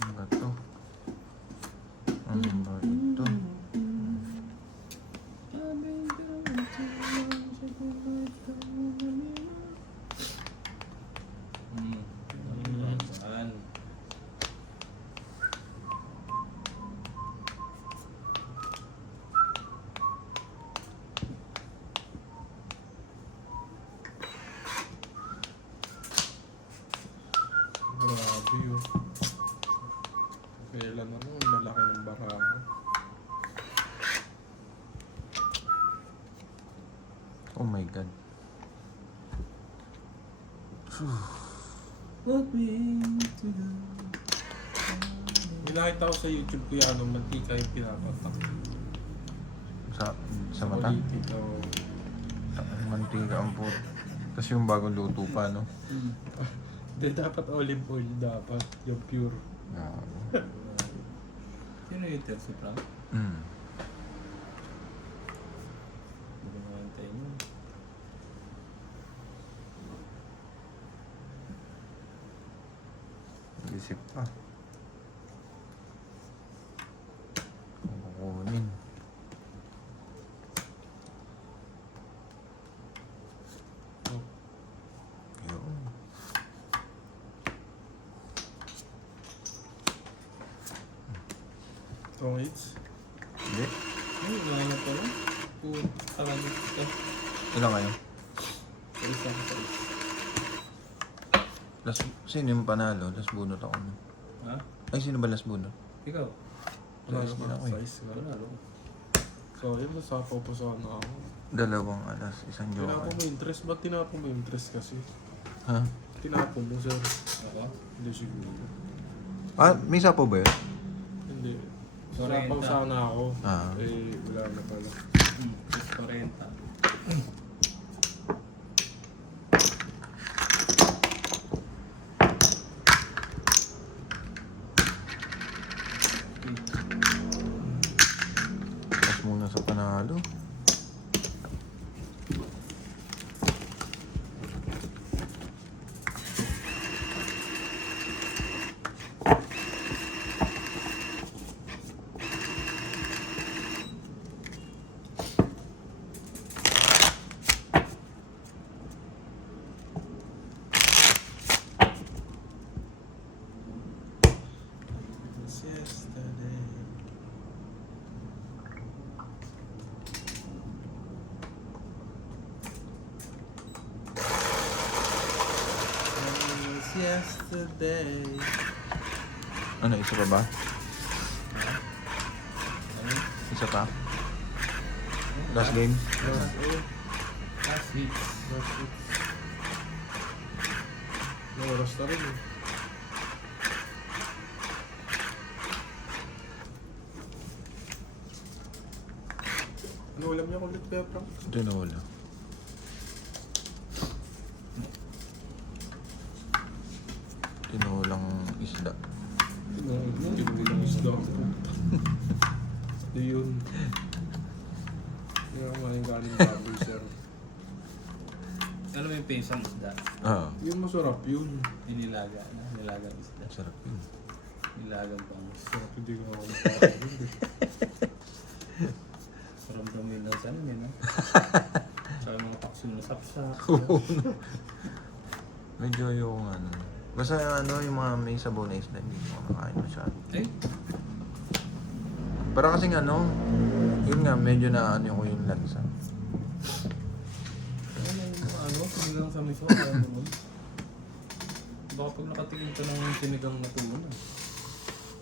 Ano ba ito? Ano ba ito? Saan? Grabe yun. Kailan ano, ang lalaki ng baka. Oh my God. May nakita ko sa YouTube ko yung ano, mantika yung pinapatak. Sa mata? Ulitin daw. Mantika ang pot. Tapos yung bagong luto pa, no? Hindi, dapat olive oil dapat. Yung pure. Gago. Sino yung si Frank? Mm. Hindi mo antayin yun. Isip pa. Kung kukunin. Oh. Yun. Tongits. Hindi. Ay, wala na pala. Tara dito ka. Ilan kayo? Isa ko sa isa. Sino yung panalo? Last bunot ako. No? Ha? Ay, sino ba last bunot? Ikaw? Wala Size naman din ako ako eh. size. Wala, no? So, yun, masapaw pa sa ano ako. 2 alas, 1 Tinapon joker. mo interest? Ba't tinapon mo interest kasi? Ha? Tinapon mo, sir. Ako? Hindi siguro. Ah, may sapo ba yun? Hindi. Sorry, Sapaw enta. sana ako. Ah. Eh, wala na pala. 40. Tapos muna sa panalo. It's yesterday. It's yesterday. Ano, isa pa ba? Ano? Isa pa? Last game? Last eight. Last hits. Last eight. No, oras na rin eh. Ano ulam niya ulit, Kuya Frank? Ito na wala. Tinulang isda. Tinulang isda. Hindi yun. Hindi ako maling galing baboy, sir. Ano yung pesang isda? Ah, Yun masarap yun. Inilaga na. Nilagang isda. sarap yun. Nilagang pangus. Sarap hindi ko ako nakakain. Saramdamin lang sa ano yun, ha? Sa mga paksyon na sapsap. Medyo yung ano. Basta ano, yung mga may sabaw na isda, hindi ko nakain masyado. Eh, Para kasing ano, yun nga, medyo na ano ko yung lansa. ano yung ano? Sinigang sa miso. Ano mo? Baka pag nakatingin ka ng sinigang na tuon,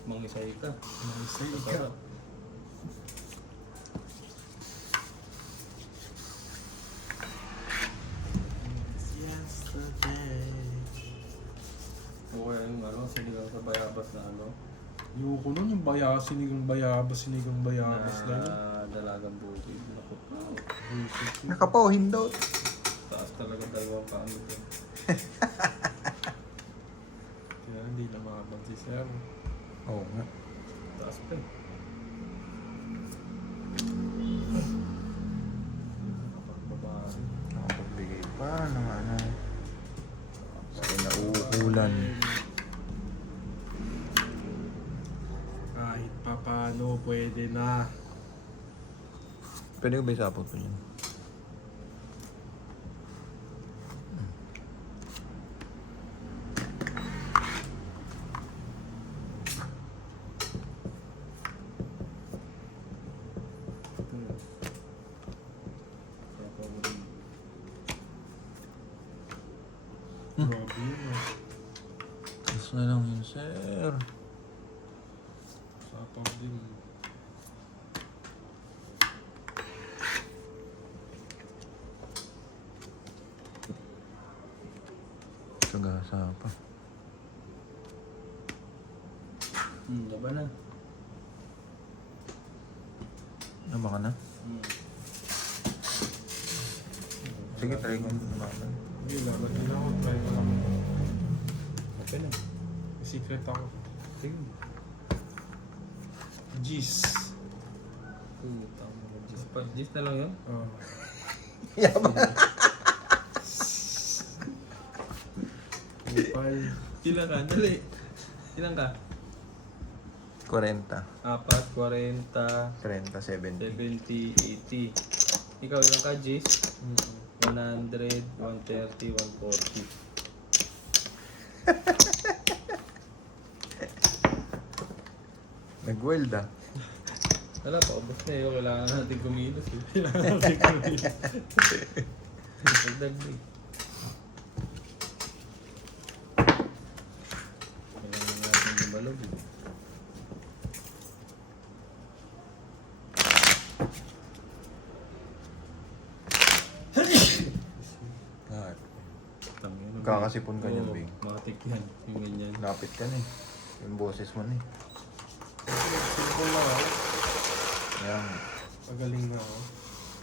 mangisay ka. Mangisay ka. Sarap. It's yesterday. O kaya yung ano, sinigang sa bayabas na ano, Ayoko nun yung sinigang bayabas lang. Dalagang buti. Naku. Nakapauhin daw. Taas talaga dalawang paan ito. Kaya hindi na makaban si Sir. Oo nga. Taas pa eh. Nakapagbabae. Nakapagbigay pa ng ano. Sa nauukulan. Kahit pa paano, pwede na. Pwede ko ba isapot po yun? Grabe yun ah. Tapos na lang yun, sir. Sapang din. Sagasa pa. Laban na. Ano ka na? Sige, try ko naman. Hindi, laban din ako. Try ko lang. Okay na. May secret ako. Sige. Jeez. Putang mga G's pa. G's na lang yun? Oh. Upay. Ilan ka? Dali. Ilan ka? 40. 4, 40, 30, 70. 70, 80. Ikaw ilan ka, G's? 100, 130, 140. Nag-weld ah. Wala pa, ubos na yun. Kailangan natin kumilos eh. Kailangan natin kumilos. Dagdag eh. Kailangan natin yung balog eh. Ah, Tangina. kakasipon ka niyan, Oo, Bing. matik yan. Yung ganyan. Lapit ka na eh. Yung boses mo na eh. Simple lang ako. Yan. Pagaling na ako.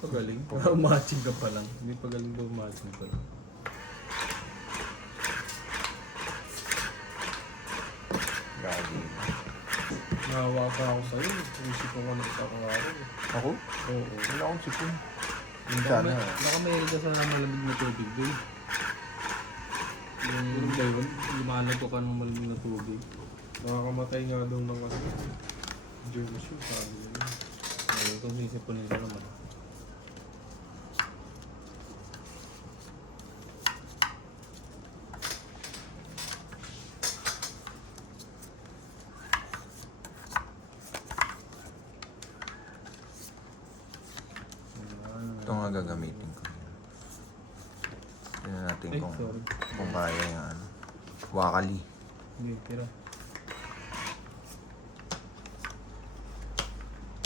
Pagaling. Parang matching ka pa lang. Hindi pagaling daw matching pa lang. Gagi. Nahawa pa ako sa'yo. Isip ko na isa ko araw. Ako? Oo. Wala akong sipon. Baka Sana. baka may ka sa malamig na tubig doon. Yung ba yun? Lumanag ko ka ng malamig na tubig. Nakakamatay nga daw ng ano. Germs yun, sabi nila. Ayun, kung sisipon nila naman. Ito nga gagamitin ko. Tignan natin Ay, kung, sorry. kung kaya yung ano. Wakali. Hindi, tira.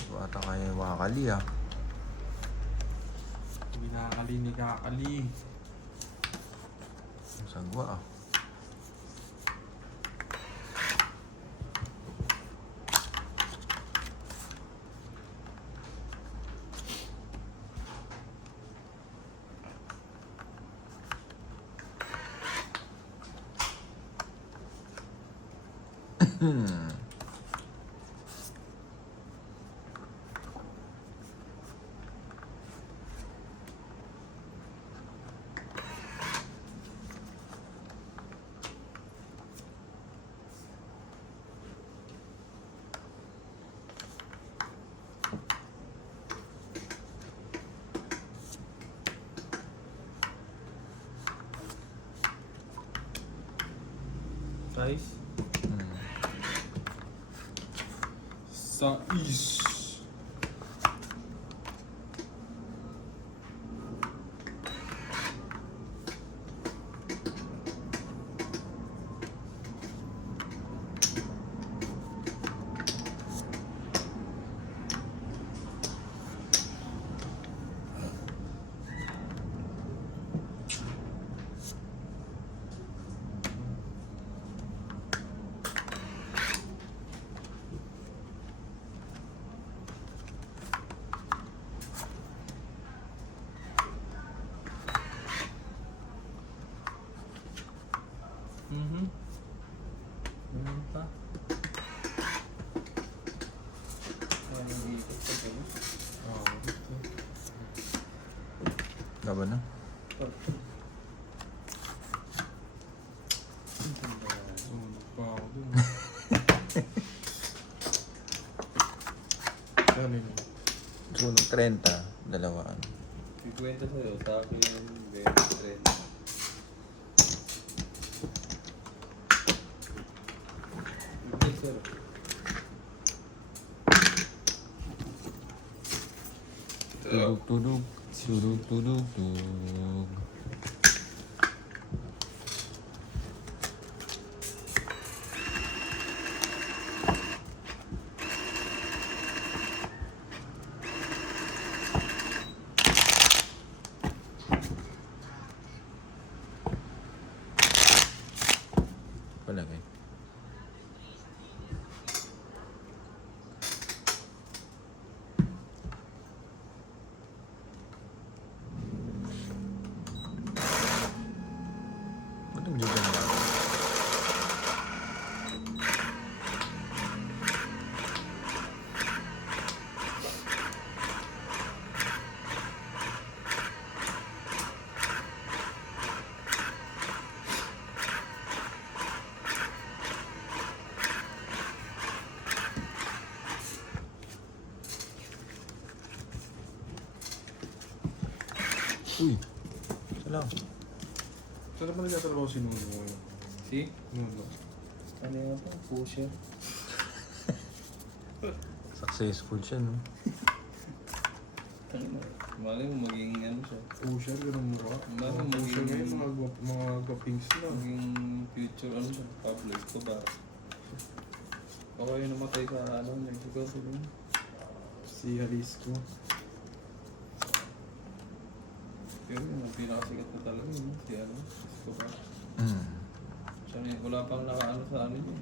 Bata kaya yung wakali ah. Hindi nakakali ni kakali. Ang sagwa ah. Size? Sais. Ganun pa. Parang ikot pa ganun. Laban na. Pa ako dun. Dami mo. Sunog 30, dalawaan. Ikwenta sa'yo, sa akin yung 20-30. Okay, sir. Tulog. Tulog. Palagay. Ba't ang gigan na? Uy, isa lang. Saan naman nagtatrabaho si Nuno ngayon? See? Nuno. Ano yung ito? Pusher. Successful siya, no? Mali mo maging ano siya. Pusher, ganun mo ba? Bakit Pusher maging- ngayon, mga gwapings na. Maging future ano siya. Pablo Escobar. Baka yung namatay sa ano, Mexico. Siguro. Si Jalisco. Pero yung pinakasikat na talaga yun. Si ano, Escobar. Siya na wala pang nakaano sa ano niya.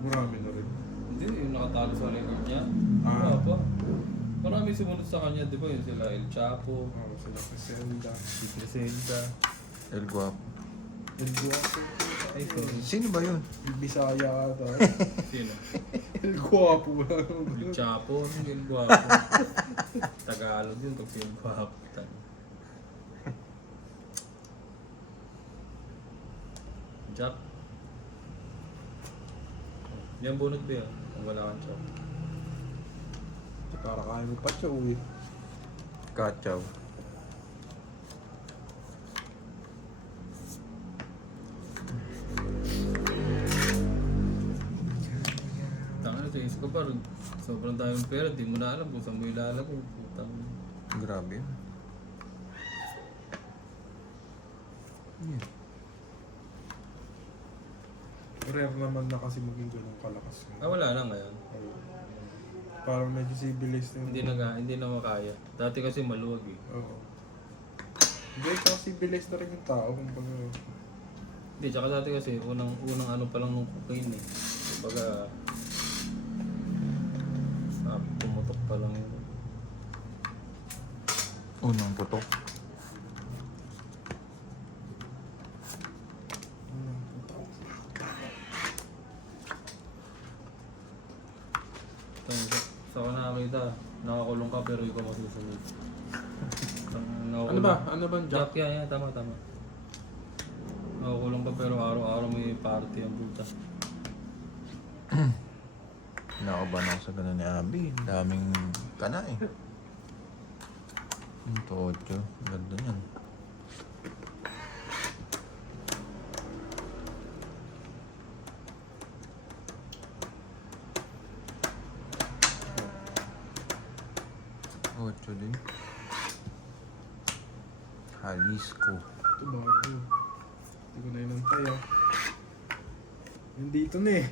Marami na rin. Hindi, yung nakatalo sa record niya. Ah. Wala pa. Marami sumunod sa kanya, di ba? Yung sila El Chapo, Sila Caselda. si Crescenta. El Guapo. El Guapo. Ay, sorry. Sino ba yun? El Bisaya ata. Sino? El Guapo. El Chapo, El Guapo. Tagalog yun pag si El Guapo. Jack. Yan bunot ba yun? Kung wala kang Jack. Para kaya mo pa siya uwi. Kachaw. Tanga sa Escobar, sobrang daming pera, di mo na alam kung saan mo ilalagay. Putang. Grabe yun. Yeah. Rare naman na kasi maging ganun kalakas. Ah, wala na ngayon. Oo. Parang medyo civilized na. Hindi na makaya. Dati kasi maluwag eh. Oo. Hindi, kasi civilized na rin yung tao. Kumbaga, Hindi, tsaka dati kasi unang ano pa lang nung cocaine eh. Kumbaga, pumutok pa lang yun. Unang putok. Sa ko nakakita, nakakulong ka pero ikaw masusunod. ano ba? Ano ba ang Jack? Jack yan, tama. Nakakulong ka pero araw-araw may party ang puta. Nakaban ako sa ganun ni Abby. Daming kana eh. Yung tocho. Ganda yan. Ocho din. Jalisco. Ito bago. Hindi ko na inantay ah. Nandito na eh.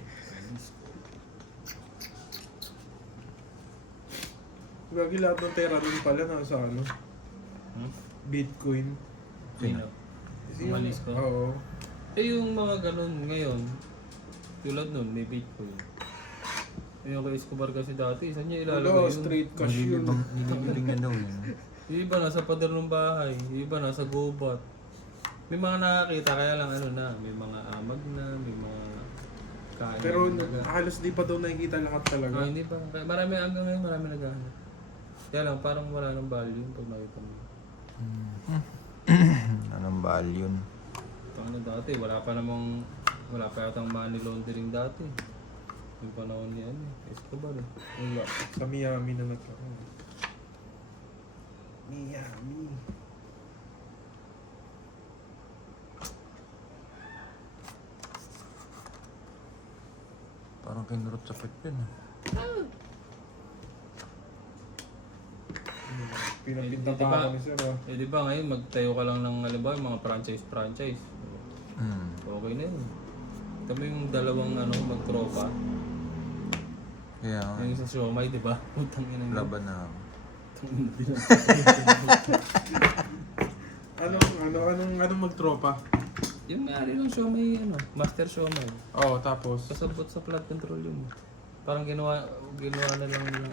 Gagi lahat ng pera rin pala nasa ano? Bitcoin. Sino? Umalis ko? Oo. Eh yung mga ganun ngayon, tulad nun, may Bitcoin. Yung kay Escobar kasi dati, saan niya ilalagay Wala, yun? straight cash yun. Nilibiling niya daw yun. Yung iba nasa pader ng bahay, yung iba nasa gubat. May mga nakakita, kaya lang ano na, may mga amag na, may mga kain. Pero na halos di pa daw nakikita lahat talaga. hindi pa. Marami hanggang ngayon, marami naghahanap. Kaya lang, parang wala nang value pag nakita mo. Anong value yun? Ano dati, wala pa yatang money laundering dati. Yung panahon niya, Escobar eh. Wala. Sa Miami na nagkaroon. Miami. Parang kinurot sa pet yun. Pinapinta Eh, di pa ba? ako ni Sir. Ah. Eh di ba ngayon, magtayo ka lang ng halimbawa, mga franchise. Okay na yun. Ito mo yung dalawang magtropa. Kaya nga, Yung sa siomay, di ba? Putang ina yun. laban na ako. Anong magtropa? Yung may-ari ng siomay, master siomay. Oo, tapos Kasabot sa flood control yun. Parang ginawa na lang ng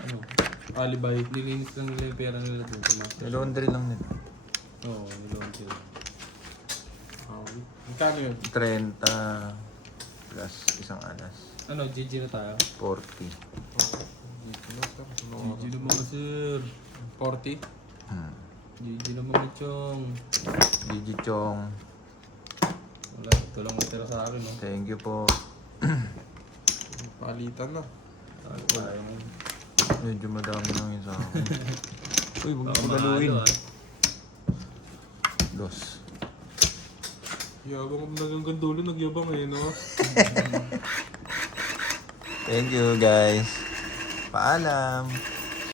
alibay. nilinis lang nila yung pera nila dun sa master. Laundry lang nila. Oo, nilawag sila. Magkano yun? 30 plus isang alas. Ano, GG na tayo? 40. GG na mga sir. 40? GG na mga chong. Gigi Chong, Wala, ito lang natira sa akin, no? thank you po. Palitan na. Wala yung... Medyo madami lang yun sa akin. Uy, huwag mo Baka pagaluin. mahalo, ah. Dos. Yabang hanggang dulo, nagyabang eh, no? Thank you guys. Paalam.